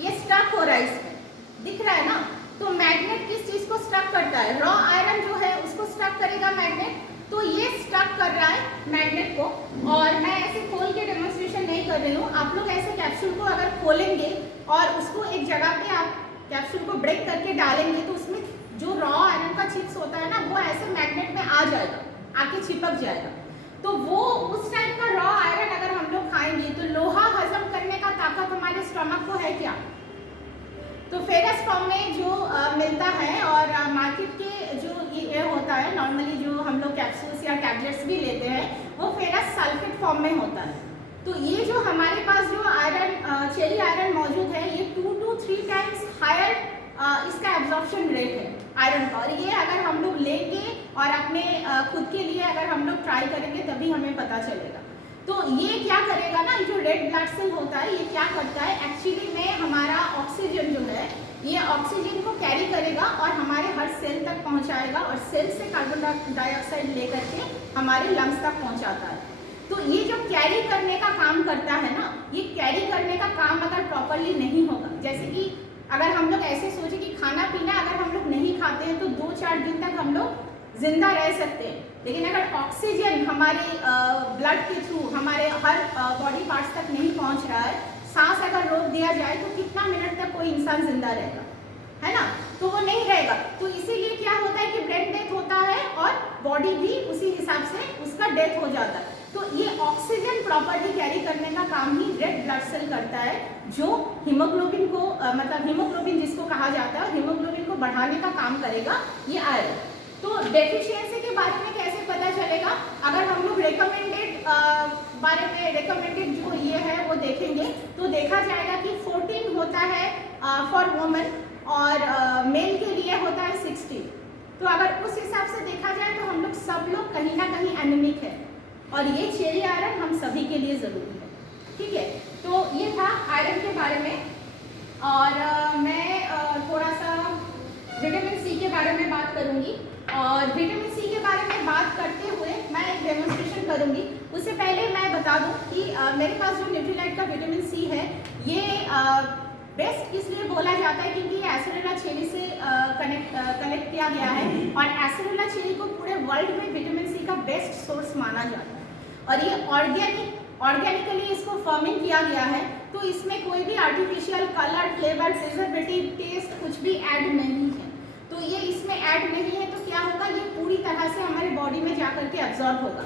ये स्टक हो रहा है, इसमें दिख रहा है ना। तो मैग्नेट किस चीज को स्टक करता है, रॉ आयरन जो है उसको स्टक करेगा मैग्नेट। तो ये स्टक कर रहा है मैग्नेट को, और मैं ऐसे खोल के डेमोन्स्ट्रेशन नहीं कर रही हूँ। आप लोग ऐसे कैप्सूल को अगर खोलेंगे और उसको एक जगह पे आप कैप्सूल को ब्रेक करके डालेंगे, तो उसमें जो रॉ आयरन का चिप्स होता है ना, वो ऐसे मैग्नेट में आ जाएगा, आके चिपक जाएगा। तो वो उस टाइप का रॉ आयरन अगर हम लोग खाएंगे तो लोहा हजम करने का ताकत हमारे स्टमक को है क्या। तो फेरस फॉर्म में जो मिलता है, और मार्केट के जो ये होता है नॉर्मली, जो हम लोग कैप्सूल्स या टैबलेट्स भी लेते हैं, वो फेरस सल्फेट फॉर्म में होता है। तो ये जो हमारे पास जो आयरन चेरी आयरन मौजूद है, ये 2 to 3 टाइम्स हायर इसका एब्जॉर्प्शन रेट है आयरन का। और ये अगर हम लोग लेंगे और अपने खुद के लिए अगर हम लोग ट्राई करेंगे, तभी हमें पता चलेगा। तो ये क्या करेगा ना, जो रेड ब्लड सेल होता है, ये क्या करता है एक्चुअली में, हमारा ऑक्सीजन जो है, ये ऑक्सीजन को कैरी करेगा और हमारे हर सेल तक पहुंचाएगा, और सेल से कार्बन डाइऑक्साइड लेकर के हमारे लंग्स तक पहुंचाता है। तो ये जो कैरी करने का काम करता है ना, ये कैरी करने का काम अगर प्रॉपरली नहीं होगा, जैसे कि अगर हम लोग ऐसे सोचे कि खाना पीना अगर हम लोग नहीं खाते हैं तो 2-4 दिन तक हम लोग जिंदा रह सकते हैं, लेकिन अगर ऑक्सीजन हमारे ब्लड के थ्रू हमारे हर बॉडी पार्ट्स तक नहीं पहुंच रहा है, सांस अगर रोक दिया जाए तो कितना मिनट तक कोई इंसान जिंदा रहेगा, है ना। तो वो नहीं रहेगा। तो इसीलिए क्या होता है कि ब्लड डेथ होता है, और बॉडी भी उसी हिसाब से उसका डेथ हो जाता है। तो ये ऑक्सीजन प्रॉपर्ली कैरी करने का काम ही रेड ब्लड सेल करता है, जो हीमोग्लोबिन को मतलब हीमोग्लोबिन जिसको कहा जाता है, हीमोग्लोबिन को बढ़ाने का काम करेगा ये आयरन। तो डेफिशिएंसी के बारे में कैसे पता चलेगा, अगर हम लोग रिकमेंडेड बारे में रिकमेंडेड जो ये है वो देखेंगे, तो देखा जाएगा कि 14 होता है फॉर वुमेन, और मेल के लिए होता है 16। तो अगर उस हिसाब से देखा जाए तो हम लोग सब लोग कहीं ना कहीं एनीमिक है, और ये चेरी आयरन हम सभी के लिए ज़रूरी है, ठीक है। तो ये था आयरन के बारे में, और मैं थोड़ा सा विटामिन सी के बारे में बात करूंगी। और विटामिन सी के बारे में बात करते हुए मैं एक डेमोन्स्ट्रेशन करूंगी। उससे पहले मैं बता दूं कि मेरे पास जो न्यूट्रीलाइट का विटामिन सी है, ये बेस्ट इसलिए बोला जाता है क्योंकि ये एस्पेरुल्ला चेरी से कलेक्ट किया गया है, और एस्पेरुल्ला चेरी को पूरे वर्ल्ड में विटामिन सी का बेस्ट सोर्स माना जाता है। और ये ऑर्गेनिकली इसको फर्मिंग किया गया है, तो इसमें कोई भी artificial colour, flavour, preservative, taste कुछ भी ऐड नहीं है। तो ये इसमें ऐड नहीं है, तो क्या होगा, ये पूरी तरह से हमारे बॉडी में जाकर के एब्जॉर्ब होगा।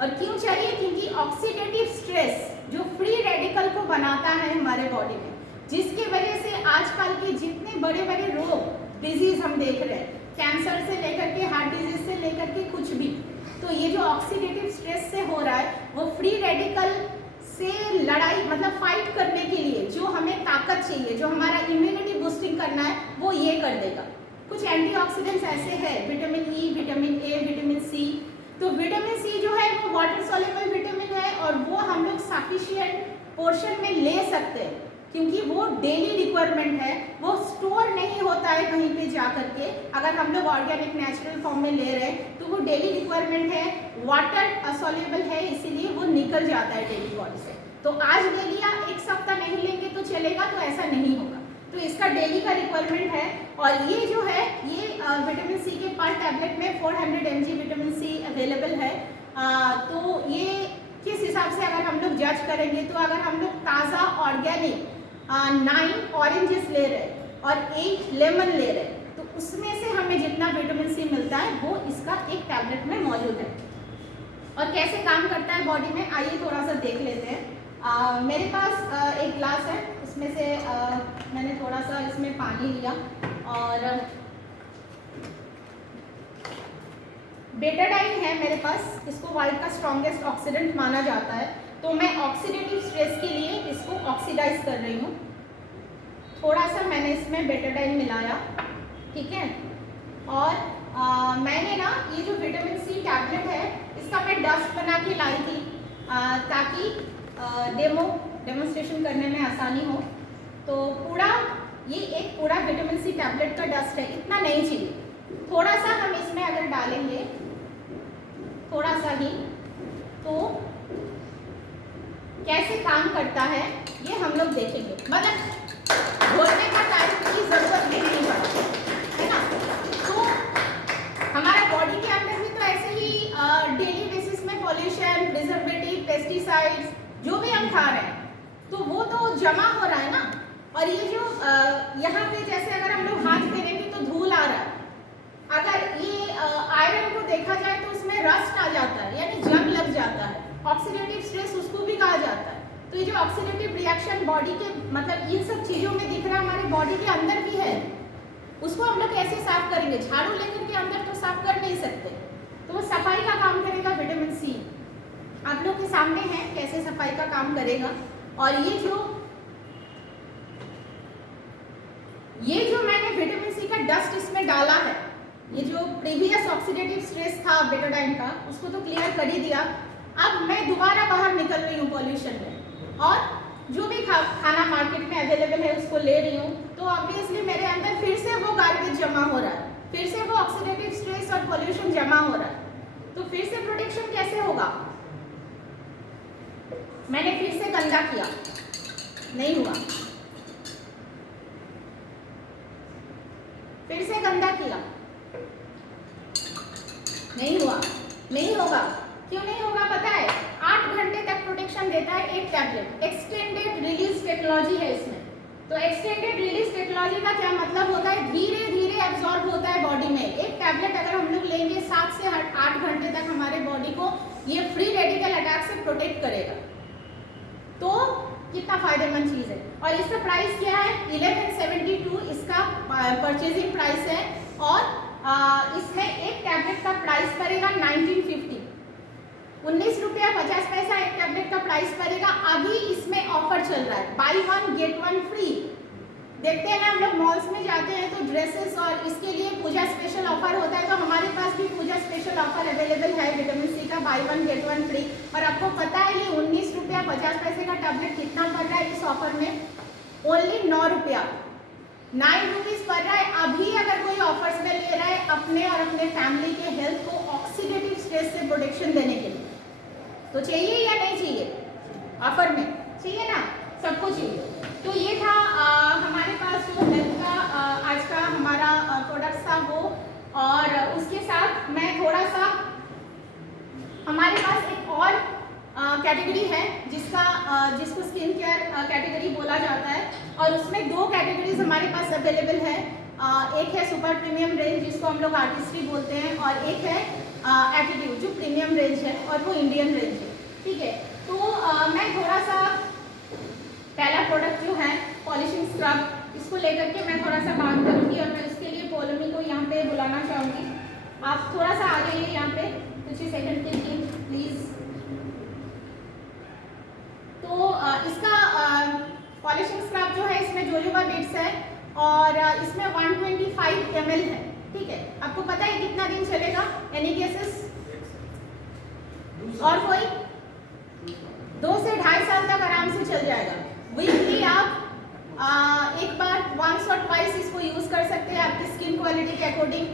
और क्यों चाहिए, क्योंकि ऑक्सीडेटिव स्ट्रेस जो फ्री रेडिकल को बनाता है हमारे बॉडी में, जिसकी वजह से आजकल के जितने बड़े बड़े रोग, डिजीज हम देख रहे हैं, कैंसर से लेकर के हार्ट डिजीज से लेकर के कुछ भी, तो ये जो ऑक्सीडेटिव स्ट्रेस से हो रहा है वो फ्री रेडिकल से लड़ाई मतलब फाइट करने के लिए जो हमें ताकत चाहिए, जो हमारा इम्यूनिटी बूस्टिंग करना है, वो ये कर देगा। कुछ एंटीऑक्सीडेंट्स ऐसे हैं, vitamin E, vitamin A, vitamin C. तो विटामिन सी जो है वो वाटर सॉल्युबल विटामिन है और वो हम लोग सफिशिएंट पोर्शन में ले सकते हैं क्योंकि वो डेली रिक्वायरमेंट है, वो स्टोर नहीं होता है कहीं पे जा करके। अगर हम लोग ऑर्गेनिक नेचुरल फॉर्म में ले रहे हैं तो वो डेली रिक्वायरमेंट है, वाटर असॉल्युबल है, इसीलिए वो निकल जाता है डेली बॉडी से। तो आज ले लिया, एक सप्ताह नहीं लेंगे तो चलेगा, तो ऐसा नहीं होगा। तो इसका डेली का रिक्वायरमेंट है। और ये जो है ये विटामिन सी के पर टैबलेट में 400 mg विटामिन सी अवेलेबल है। तो ये किस हिसाब से अगर हम लोग जज करेंगे तो अगर हम लोग ताज़ा ऑर्गेनिक 9 ऑरेंजेस ले रहे और 8 लेमन ले रहे तो उसमें से हमें जितना विटामिन सी मिलता है वो इसका एक टैबलेट में मौजूद है। और कैसे काम करता है बॉडी में, आइए थोड़ा सा देख लेते हैं। मेरे पास एक ग्लास है, उसमें से मैंने थोड़ा सा इसमें पानी लिया और बेटाडाइन है मेरे पास। इसको वर्ल्ड का स्ट्रॉन्गेस्ट ऑक्सीडेंट माना जाता है। तो मैं ऑक्सीडेटिव स्ट्रेस के लिए इसको ऑक्सीडाइज कर रही हूँ। थोड़ा सा मैंने इसमें बेटाडाइन मिलाया, ठीक है। और मैंने ना ये जो विटामिन सी टैबलेट है इसका मैं डस्ट बना के लाई थी ताकि डेमोन्स्ट्रेशन करने में आसानी हो। तो पूरा ये एक पूरा विटामिन सी टैबलेट का डस्ट है, इतना नहीं चाहिए। थोड़ा सा हम इसमें अगर डालेंगे थोड़ा सा ही तो कैसे काम करता है ये हम लोग देखेंगे। मतलब घोलने का टाइम की जरूरत भी नहीं पड़ती है ना। तो हमारा बॉडी के अंदर भी तो ऐसे ही डेली बेसिस में पॉल्यूशन, प्रिजर्वेटिव, पेस्टिसाइड्स जो भी हम खा रहे हैं तो वो तो जमा हो रहा है ना। और ये जो यहाँ पे जैसे अगर हम लोग हाथ फेरेंगे तो धूल आ रहा है। अगर ये आयरन को देखा जाए तो उसमें रस्ट आ जाता है, यानी जंग लग जाता है। ऑक्सीडेटिव स्ट्रेस उसको भी कहा जाता है। तो ये जो ऑक्सीडेटिव रिएक्शन बॉडी के मतलब इन सब चीज़ों में दिख रहा है, हमारे बॉडी के अंदर भी है। उसको हम लोग कैसे साफ करेंगे? झाड़ू लेकर के अंदर तो साफ कर नहीं सकते, तो वो सफाई का काम करेगा विटामिन सी। आप लोग के सामने है कैसे सफाई का काम करेगा। और ये जो मैंने विटामिन सी का डस्ट इसमें डाला है, ये जो प्रीवियस ऑक्सीडेटिव स्ट्रेस था बेटाडाइन का उसको तो क्लियर कर ही दिया। अब मैं दोबारा बाहर निकल रही हूँ पॉल्यूशन में और जो भी खाना मार्केट में अवेलेबल है उसको ले रही हूँ। तो ऑब्वियसली मेरे अंदर फिर से वो गार्बेज जमा हो रहा है, फिर से वो ऑक्सीडेटिव स्ट्रेस और पॉल्यूशन जमा हो रहा है। तो फिर से प्रोटेक्शन कैसे होगा? मैंने फिर से गंदा किया, नहीं हुआ। फिर से गंदा किया, नहीं हुआ। नहीं होगा। क्यों नहीं होगा पता है? 8 घंटे तक प्रोटेक्शन देता है एक टैबलेट। एक्सटेंडेड रिलीज टेक्नोलॉजी है इसमें। तो एक्सटेंडेड रिलीज टेक्नोलॉजी का क्या मतलब होता है? धीरे धीरे एब्जॉर्ब होता है बॉडी में। एक टैबलेट अगर हम लोग लेंगे 7 से 8 घंटे तक हमारे बॉडी को ये फ्री रेडिकल अटैक से प्रोटेक्ट करेगा। तो कितना फायदेमंद चीज़ है। और इसका प्राइस क्या है? 1172 इसका परचेजिंग प्राइस है। और इसमें एक टैबलेट का प्राइस पड़ेगा 1950, 19 रुपया 50 पैसा एक टैबलेट का प्राइस पड़ेगा। अभी इसमें ऑफर चल रहा है, बाई 1 गेट 1 फ्री। देखते हैं ना हम लोग मॉल्स में जाते हैं तो ड्रेसेस और इसके लिए पूजा स्पेशल ऑफर होता है। तो हमारे पास भी पूजा स्पेशल ऑफर अवेलेबल है विटामिन सी का, बाई 1 गेट 1 फ्री। और आपको पता है ये 19 रुपया 50 पैसे का टैबलेट कितना पड़ रहा है इस ऑफर में? ओनली 9 रुपया, 9 रुपीज़ पड़ रहा है। अभी अगर कोई ऑफर्स में ले रहा है अपने और अपने फैमिली के हेल्थ को ऑक्सीडेटिव स्ट्रेस से प्रोटेक्शन देने के लिए, तो चाहिए या नहीं चाहिए? ऑफर में चाहिए ना, सबको चाहिए। तो ये था हमारे पास जो हेल्थ का आज का हमारा प्रोडक्ट्स था वो। और उसके साथ मैं थोड़ा सा हमारे पास एक और कैटेगरी है जिसको स्किन केयर कैटेगरी बोला जाता है। और उसमें 2 कैटेगरीज हमारे पास अवेलेबल है। एक है सुपर प्रीमियम रेंज जिसको हम लोग आर्टिस्ट्री बोलते हैं, और एक है एटीट्यूड जो प्रीमियम रेंज है और वो इंडियन रेंज है, ठीक है। तो मैं थोड़ा सा पहला प्रोडक्ट जो है पॉलिशिंग स्क्रब, इसको लेकर के मैं थोड़ा सा बात करूँगी। और मैं इसके लिए पोलोमी को यहाँ पे बुलाना चाहूँगी। आप थोड़ा सा आ जाइए यहाँ पे कुछ ही सेकंड और कोई 2 से 2.5 साल तक आराम से चल जाएगा। वीकली आप एक बार वंस और ट्वाइस इसको यूज़ कर सकते हैं आपकी स्किन क्वालिटी के अकॉर्डिंग।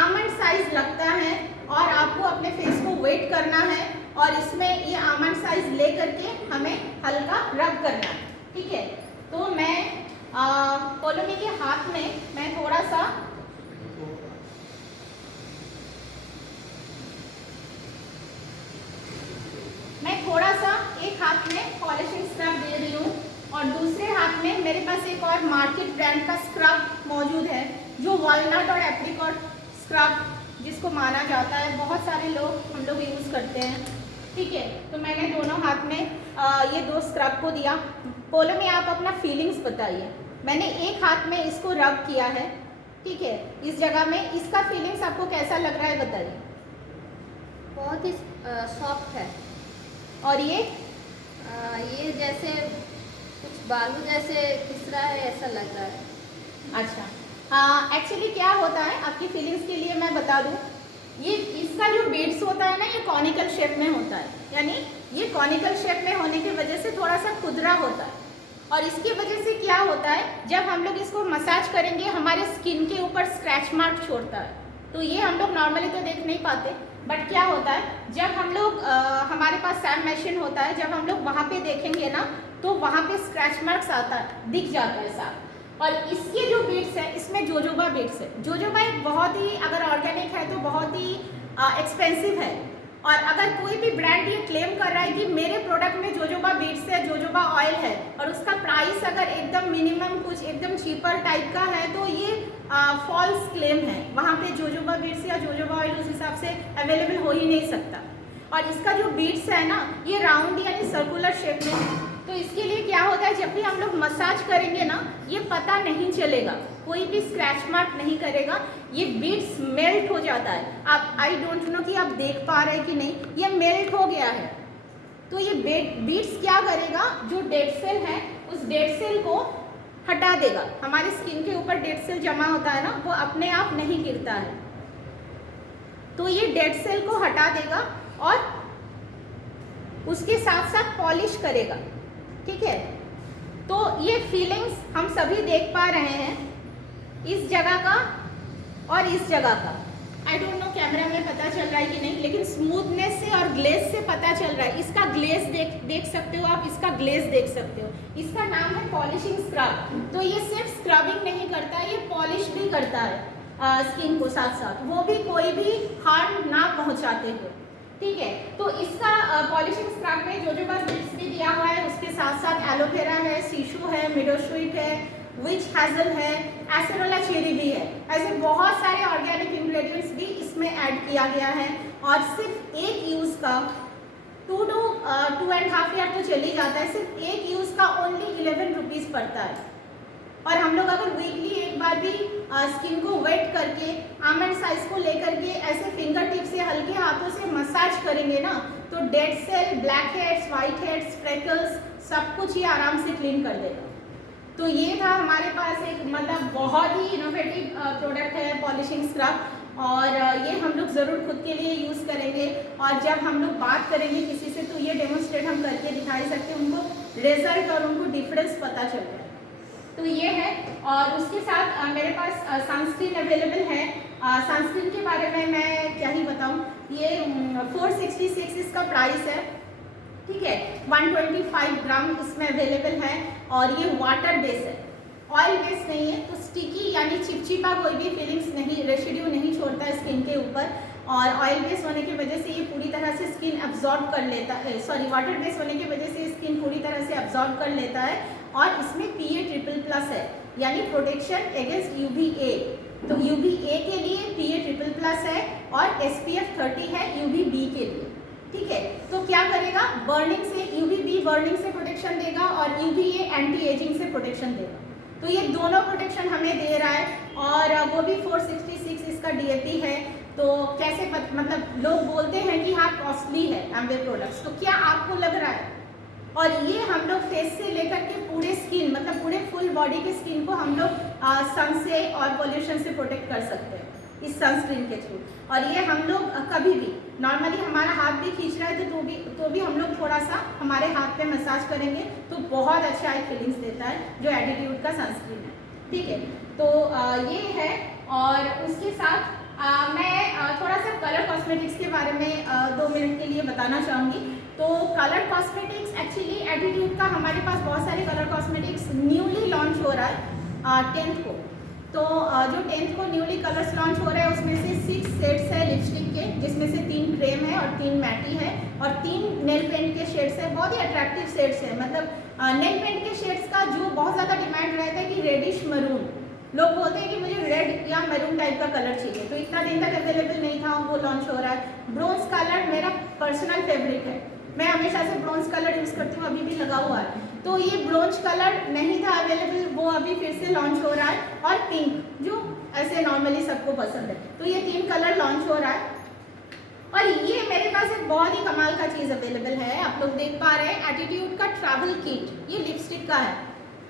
आमंड साइज लगता है और आपको अपने फेस को वेट करना है और इसमें ये आमंड साइज ले करके हमें हल्का रब करना है, ठीक है। तो मैं पोलोमी के हाथ में मैं थोड़ा सा एक हाथ में पॉलिशिंग स्क्रब दे रही हूँ और दूसरे हाथ में मेरे पास एक और मार्केट ब्रांड का स्क्रब मौजूद है जो वॉलनट और एप्रिकॉट स्क्रब जिसको माना जाता है, बहुत सारे लोग हम लोग यूज़ करते हैं, ठीक है। तो मैंने दोनों हाथ में ये 2 स्क्रब को दिया। पोलोमी आप अपना फीलिंग्स बताइए। मैंने एक हाथ में इसको रब किया है, ठीक है, इस जगह में। इसका फीलिंग्स आपको कैसा लग रहा है बताइए। बहुत ही सॉफ्ट है। और ये जैसे कुछ बालू जैसे खिस रहा है ऐसा लग रहा है। अच्छा, एक्चुअली क्या होता है आपकी फीलिंग्स के लिए मैं बता दूं, ये इसका जो बीड्स होता है ना ये कॉनिकल शेप में होता है, यानी ये कॉनिकल शेप में होने की वजह से थोड़ा सा खुरदरा होता है और इसकी वजह से क्या होता है जब हम लोग इसको मसाज करेंगे हमारे स्किन के ऊपर स्क्रैच मार्क छोड़ता है। तो ये हम लोग नॉर्मली तो देख नहीं पाते, बट क्या होता है जब हम लोग हमारे पास सैम मशीन होता है, जब हम लोग वहाँ पे देखेंगे ना तो वहाँ पे स्क्रैच मार्क्स आता है, दिख जाता है साफ। और इसके जो बीड्स है इसमें जोजोबा बीड्स है। जोजोबा एक बहुत ही, अगर ऑर्गेनिक है तो बहुत ही एक्सपेंसिव है और अगर कोई भी ब्रांड ये क्लेम कर रहा है कि मेरे प्रोडक्ट में जोजोबा बीड्स है, जोजोबा ऑयल है और उसका प्राइस अगर एकदम मिनिमम कुछ एकदम चीपर टाइप का है तो ये फॉल्स क्लेम है। वहाँ पे जोजोबा बीड्स या जोजोबा ऑयल उस हिसाब से अवेलेबल हो ही नहीं सकता। और इसका जो बीड्स है ना ये राउंड यानी सर्कुलर शेप में है, तो इसके लिए क्या होता है जब भी हम लोग मसाज करेंगे ना ये पता नहीं चलेगा, कोई भी स्क्रैच मार्क नहीं करेगा, ये बीड्स मेल्ट हो जाता है। आप आई डोंट नो कि आप देख पा रहे हैं कि नहीं, ये मेल्ट हो गया है। तो ये बीड्स क्या करेगा, जो डेड सेल है उस डेड सेल को हटा देगा। हमारे स्किन के ऊपर डेड सेल जमा होता है ना, वो अपने आप नहीं गिरता है, तो ये डेड सेल को हटा देगा और उसके साथ साथ पॉलिश करेगा, ठीक है। तो ये फीलिंग्स हम सभी देख पा रहे हैं, इस जगह का और इस जगह का। आई डोंट नो कैमरा में पता चल रहा है कि नहीं, लेकिन स्मूथनेस से और ग्लेज से पता चल रहा है। इसका ग्लेज देख सकते हो आप, इसका ग्लेज देख सकते हो। इसका नाम है पॉलिशिंग स्क्रब। तो ये सिर्फ स्क्रबिंग नहीं करता है, ये पॉलिश भी करता है स्किन को साथ साथ, वो भी कोई भी हार्म ना पहुंचाते हुए, ठीक है। तो इसका पॉलिशिंग स्क्रब में जोजोबा बीड्स भी दिया हुआ है, उसके साथ साथ एलोवेरा है, सीशू है, मिडोस्वीट है, विच हैजल है, एसेरोला चेरी भी है। ऐसे बहुत सारे ऑर्गेनिक इंग्रेडिएंट्स भी इसमें ऐड किया गया है और सिर्फ एक यूज़ का 2 to 2.5 ईयर तो चल ही जाता है, सिर्फ एक यूज़ का ओनली 11 रुपीज़ पड़ता है। और हम लोग अगर वीकली एक बार भी स्किन को वेट करके आमंड साइज को लेकर के ऐसे फिंगर टिप से हल्के हाथों से मसाज करेंगे ना तो dead cell, blackheads, whiteheads, freckles सब कुछ ही आराम से क्लीन कर देगा। तो ये था हमारे पास एक मतलब बहुत ही इनोवेटिव प्रोडक्ट है पॉलिशिंग स्क्रब और ये हम लोग ज़रूर खुद के लिए यूज़ करेंगे और जब हम लोग बात करेंगे किसी से तो ये डेमोन्स्ट्रेट हम करके दिखाई सकते हैं, उनको रिजल्ट और उनको डिफरेंस पता चल रहा है। तो ये है और उसके साथ मेरे पास सनस्क्रीन अवेलेबल है। सनस्क्रीन के बारे में मैं क्या ही बताऊं, ये 466 इसका प्राइस है, ठीक है। 125 ग्राम इसमें अवेलेबल है और ये वाटर बेस है, ऑयल बेस नहीं है, तो स्टिकी यानी चिपचिपा कोई भी फीलिंग्स नहीं, रेसिड्यू नहीं छोड़ता है स्किन के ऊपर और ऑयल बेस होने की वजह से ये पूरी तरह से स्किन अब्जॉर्ब कर लेता है, सॉरी वाटर बेस होने की वजह से स्किन पूरी तरह से अब्जॉर्ब कर लेता है और इसमें PA++ है यानी प्रोटेक्शन अगेंस्ट UVA। तो UVA के लिए PA++ है और SPF 30 है UVB के लिए, ठीक है। तो क्या करेगा, बर्निंग से, UVB बर्निंग से प्रोटेक्शन देगा और UVA एंटी एजिंग से प्रोटेक्शन देगा। तो ये दोनों प्रोटेक्शन हमें दे रहा है और वो भी 466 इसका DAP है। तो कैसे मतलब लोग बोलते हैं कि हाँ कॉस्टली है एमवे प्रोडक्ट्स, तो क्या आपको लग रहा है? और ये हम लोग फेस से लेकर के पूरे स्किन मतलब पूरे फुल बॉडी के स्किन को हम लोग सन से और पोल्यूशन से प्रोटेक्ट कर सकते हैं। इस सनस्क्रीन के थ्रू। और ये हम लोग कभी भी नॉर्मली हमारा हाथ भी खींच रहा है तो भी हम लोग थोड़ा सा हमारे हाथ पे मसाज करेंगे तो बहुत अच्छा एक फीलिंग्स देता है जो एटीट्यूड का सनस्क्रीन है। ठीक है, तो ये है। और उसके साथ मैं थोड़ा सा कलर कॉस्मेटिक्स के बारे में 2 मिनट के लिए बताना चाहूँगी। तो कलर कॉस्मेटिक्स एक्चुअली एटीट्यूड का हमारे पास बहुत सारे कलर कॉस्मेटिक्स न्यूली लॉन्च हो रहा है 10th को। तो जो 10th को न्यूली कलर्स लॉन्च हो रहे हैं उसमें से 6 शेड्स है लिपस्टिक के, जिसमें से 3 क्रेम है और 3 मैटी है और 3 नेल पेंट के शेड्स है। बहुत ही अट्रैक्टिव शेड्स है। मतलब नेल पेंट के शेड्स का जो बहुत ज़्यादा डिमांड रहता है कि रेडिश मरून, लोग बोलते हैं कि मुझे रेड या मैरून टाइप का कलर चाहिए, तो इतना दिन तक अवेलेबल नहीं था, वो लॉन्च हो रहा है। ब्रोंज कलर मेरा पर्सनल फेवरेट है, मैं हमेशा से ब्रोंज कलर यूज़ करती हूँ, अभी भी लगा हुआ है। तो ये ब्रोंज कलर नहीं था अवेलेबल, वो अभी फिर से लॉन्च हो रहा है। और पिंक जो ऐसे नॉर्मली सबको पसंद है, तो ये 3 कलर लॉन्च हो रहा है। और ये मेरे पास एक बहुत ही कमाल का चीज़ अवेलेबल है, आप लोग देख पा रहे हैं, एटीट्यूड का ट्रैवल किट। ये लिपस्टिक का है,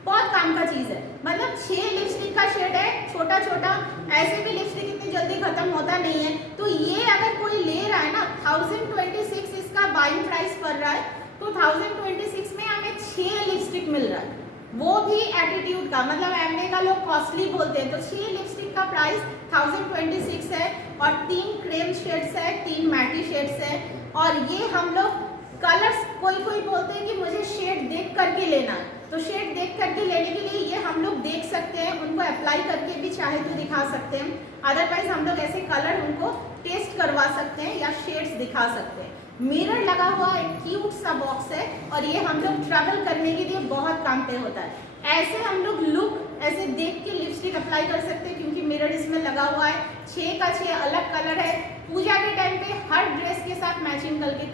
बहुत काम का चीज़ है। मतलब 6 लिपस्टिक का शेड है, छोटा छोटा, ऐसे भी लिपस्टिक इतनी जल्दी खत्म होता नहीं है। तो ये अगर कोई ले रहा है ना, 1026 इसका बाइंग प्राइस पड़ रहा है, तो 1026 में हमें 6 लिपस्टिक मिल रहा है, वो भी एटीट्यूड का। मतलब एमए का लोग कॉस्टली बोलते हैं, तो 6 लिपस्टिक का प्राइस 1026 है और 3 क्रेम शेड्स है, 3 मैटी शेड्स है। और ये हम लोग कलर्स, कोई बोलते हैं कि मुझे शेड देख करके लेना है, तो शेड देख करके लेने के लिए ये हम लोग देख सकते हैं, उनको अप्लाई करके भी चाहे तो दिखा सकते हैं। अदरवाइज हम लोग ऐसे कलर उनको टेस्ट करवा सकते हैं या शेड्स दिखा सकते हैं। मिरर लगा हुआ एक क्यूट सा बॉक्स है और ये हम लोग ट्रैवल करने के लिए बहुत काम पे होता है। ऐसे हम लोग लुक ऐसे देख के लिपस्टिक अप्लाई कर सकते हैं क्योंकि मिरर इसमें लगा हुआ है। 6 का 6 अलग कलर है। पूजा के टाइम पे हर ड्रेस के साथ मैचिंग करके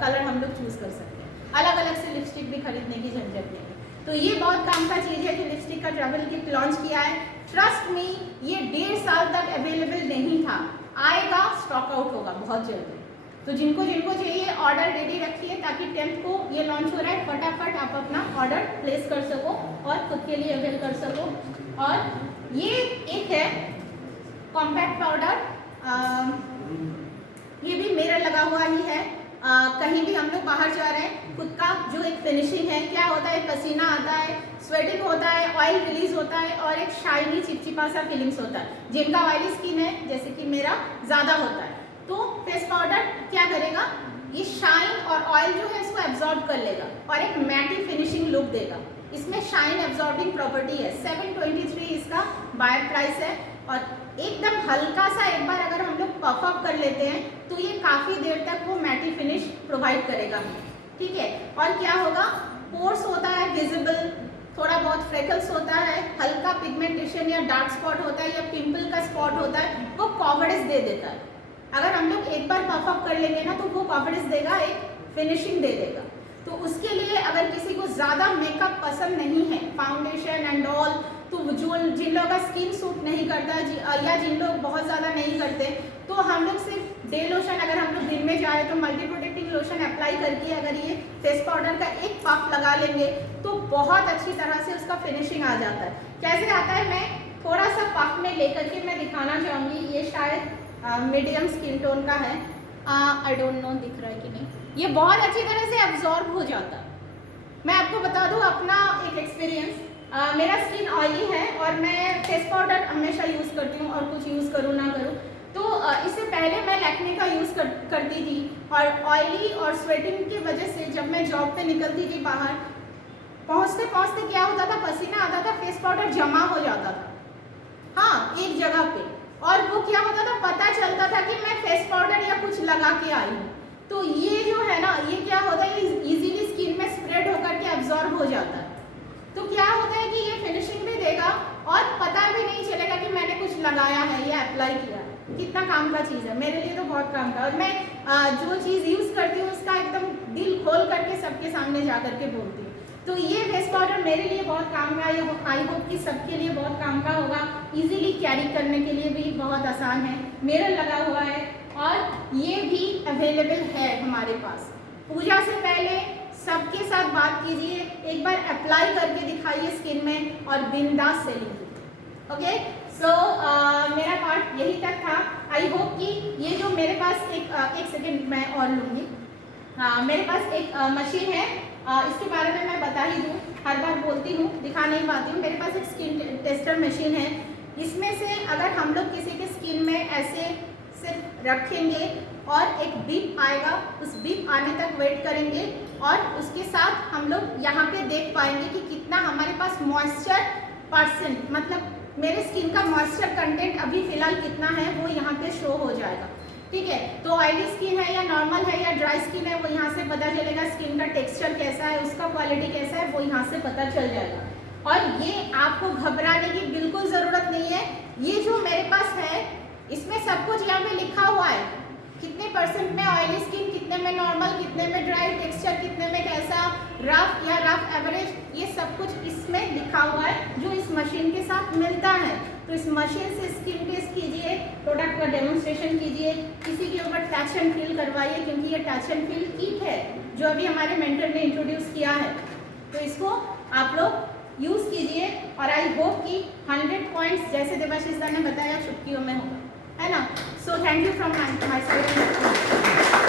कलर हम लोग चूज कर सकते हैं, अलग अलग से लिपस्टिक भी खरीदने की झंझट नहीं है। तो ये बहुत काम का चीज़ है कि लिपस्टिक का ट्रैवल किट लॉन्च किया है। ट्रस्ट मी, ये 1.5 साल तक अवेलेबल नहीं था, आएगा, स्टॉक आउट होगा बहुत जल्दी। तो जिनको चाहिए ऑर्डर रेडी रखिए ताकि 10th को ये लॉन्च हो रहा है, फटाफट आप अपना ऑर्डर प्लेस कर सको और खुद के लिए अवेल कर सको। और ये एक है कॉम्पैक्ट पाउडर, ये भी मिरर लगा हुआ ही है। कहीं भी हम लोग बाहर जा रहे हैं, खुद का जो एक फिनिशिंग है, क्या होता है, पसीना आता है, स्वेटिंग होता है, ऑयल रिलीज होता है और एक शाइनी चिपचिपा सा फीलिंग्स होता है। जिनका ऑयली स्किन है जैसे कि मेरा ज़्यादा होता है, तो फेस पाउडर क्या करेगा, ये शाइन और ऑयल जो है इसको एब्जॉर्ब कर लेगा और एक मैटी फिनिशिंग लुक देगा। इसमें शाइन एब्जॉर्बिंग प्रॉपर्टी है। 723 इसका बायर प्राइस है और एकदम हल्का सा एक बार अगर हम लोग पफ अप कर लेते हैं तो ये काफ़ी देर तक वो मैटी फिनिश प्रोवाइड करेगा हमें। ठीक है, और क्या होगा, पोर्स होता है विजिबल, थोड़ा बहुत फ्रेकल्स होता है, हल्का पिगमेंटेशन या डार्क स्पॉट होता है या पिंपल का स्पॉट होता है, वो कवरेज दे देता है। अगर हम लोग एक बार पफ अप कर लेंगे ना तो वो कवरेज देगा, एक फिनिशिंग दे देगा। तो उसके लिए अगर किसी को ज़्यादा मेकअप पसंद नहीं है, फाउंडेशन एंड ऑल, तो जिन लोगों का स्किन सूट नहीं करता या जिन लोग बहुत ज़्यादा नहीं करते, तो हम लोग सिर्फ डे लोशन, अगर हम लोग दिन में जाए तो मल्टी प्रोटेक्टिंग लोशन अप्लाई करके अगर ये फेस पाउडर का एक पफ लगा लेंगे तो बहुत अच्छी तरह से उसका फिनिशिंग आ जाता है। कैसे आता है, मैं थोड़ा सा पफ में लेकर के मैं दिखाना चाहूँगी। ये शायद मीडियम स्किन टोन का है, आई डोंट नो दिख रहा है कि नहीं। ये बहुत अच्छी तरह से एब्जॉर्ब हो जाता है। मैं आपको बता दूँ अपना एक एक्सपीरियंस, मेरा स्किन ऑयली है और मैं फेस पाउडर हमेशा यूज़ करती हूँ और कुछ यूज़ करूँ ना करूँ, तो इससे पहले मैं लैक्मे का यूज़ करती थी और ऑयली और स्वेटिंग की वजह से जब मैं जॉब पे निकलती थी बाहर, पहुँचते पहुँचते क्या होता था, पसीना आता था, फेस पाउडर जमा हो जाता था, हाँ, एक जगह पे। और वो क्या होता था, पता चलता था कि मैं फेस पाउडर या कुछ लगा के आई हूँ। तो ये जो है ना, ये क्या होता है, इजीली स्किन में स्प्रेड होकर के एब्जॉर्ब हो जाता है। तो क्या होता है कि ये फिनिशिंग भी देगा और पता भी नहीं चलेगा कि मैंने कुछ लगाया है या अप्लाई किया है। कितना काम का चीज़ है, मेरे लिए तो बहुत काम का। और मैं जो चीज़ यूज़ करती हूँ उसका एकदम दिल खोल करके सबके सामने जा करके बोलती हूँ। तो ये फेस पाउडर मेरे लिए बहुत काम का है, आई होप कि सबके लिए बहुत काम का होगा। इजीली कैरी करने के लिए भी बहुत आसान है, मिरर लगा हुआ है और ये भी अवेलेबल है हमारे पास। पूजा से पहले सबके साथ बात कीजिए, एक बार अप्लाई करके दिखाइए स्किन में और बिंदास सेलिंग कीजिए। ओके, सो मेरा पार्ट यही तक था। आई होप कि ये जो मेरे पास एक सेकेंड मैं और लूँगी। हाँ, मेरे पास एक मशीन है, इसके बारे में मैं बता ही दूँ, हर बार बोलती हूँ, दिखा नहीं पाती हूँ। मेरे पास एक स्किन टेस्टर मशीन है। इसमें से अगर हम लोग किसी के स्किन में ऐसे सिर्फ रखेंगे और एक बीप आएगा, उस बीप आने तक वेट करेंगे और उसके साथ हम लोग यहाँ पे देख पाएंगे कि कितना हमारे पास मॉइस्चर परसेंट, मतलब मेरे स्किन का मॉइस्चर कंटेंट अभी फ़िलहाल कितना है वो यहाँ पे शो हो जाएगा। ठीक है, तो ऑयली स्किन है या नॉर्मल है या ड्राई स्किन है वो यहाँ से पता चलेगा। स्किन का टेक्सचर कैसा है, उसका क्वालिटी कैसा है, वो यहाँ से पता चल जाएगा। और ये आपको घबराने की बिल्कुल ज़रूरत नहीं है। ये जो मेरे पास है इसमें सब कुछ यहाँ पे लिखा हुआ है, कितने परसेंट में ऑयली स्किन, कितने में नॉर्मल, कितने में ड्राई, टेक्सचर कितने में कैसा, रफ या रफ एवरेज, ये सब कुछ इसमें लिखा हुआ है जो इस मशीन के साथ मिलता है। तो इस मशीन से स्किन टेस्ट कीजिए, प्रोडक्ट का डेमोन्स्ट्रेशन कीजिए, किसी के ऊपर टच एंड फील करवाइए, क्योंकि ये टच एंड फील किट है जो अभी हमारे मेंटर ने इंट्रोड्यूस किया है। तो इसको आप लोग यूज़ कीजिए और आई होप कि 100 पॉइंट्स जैसे देवाशीष सर ने बताया चुटकियों में होगा, है ना। So thank you from my side.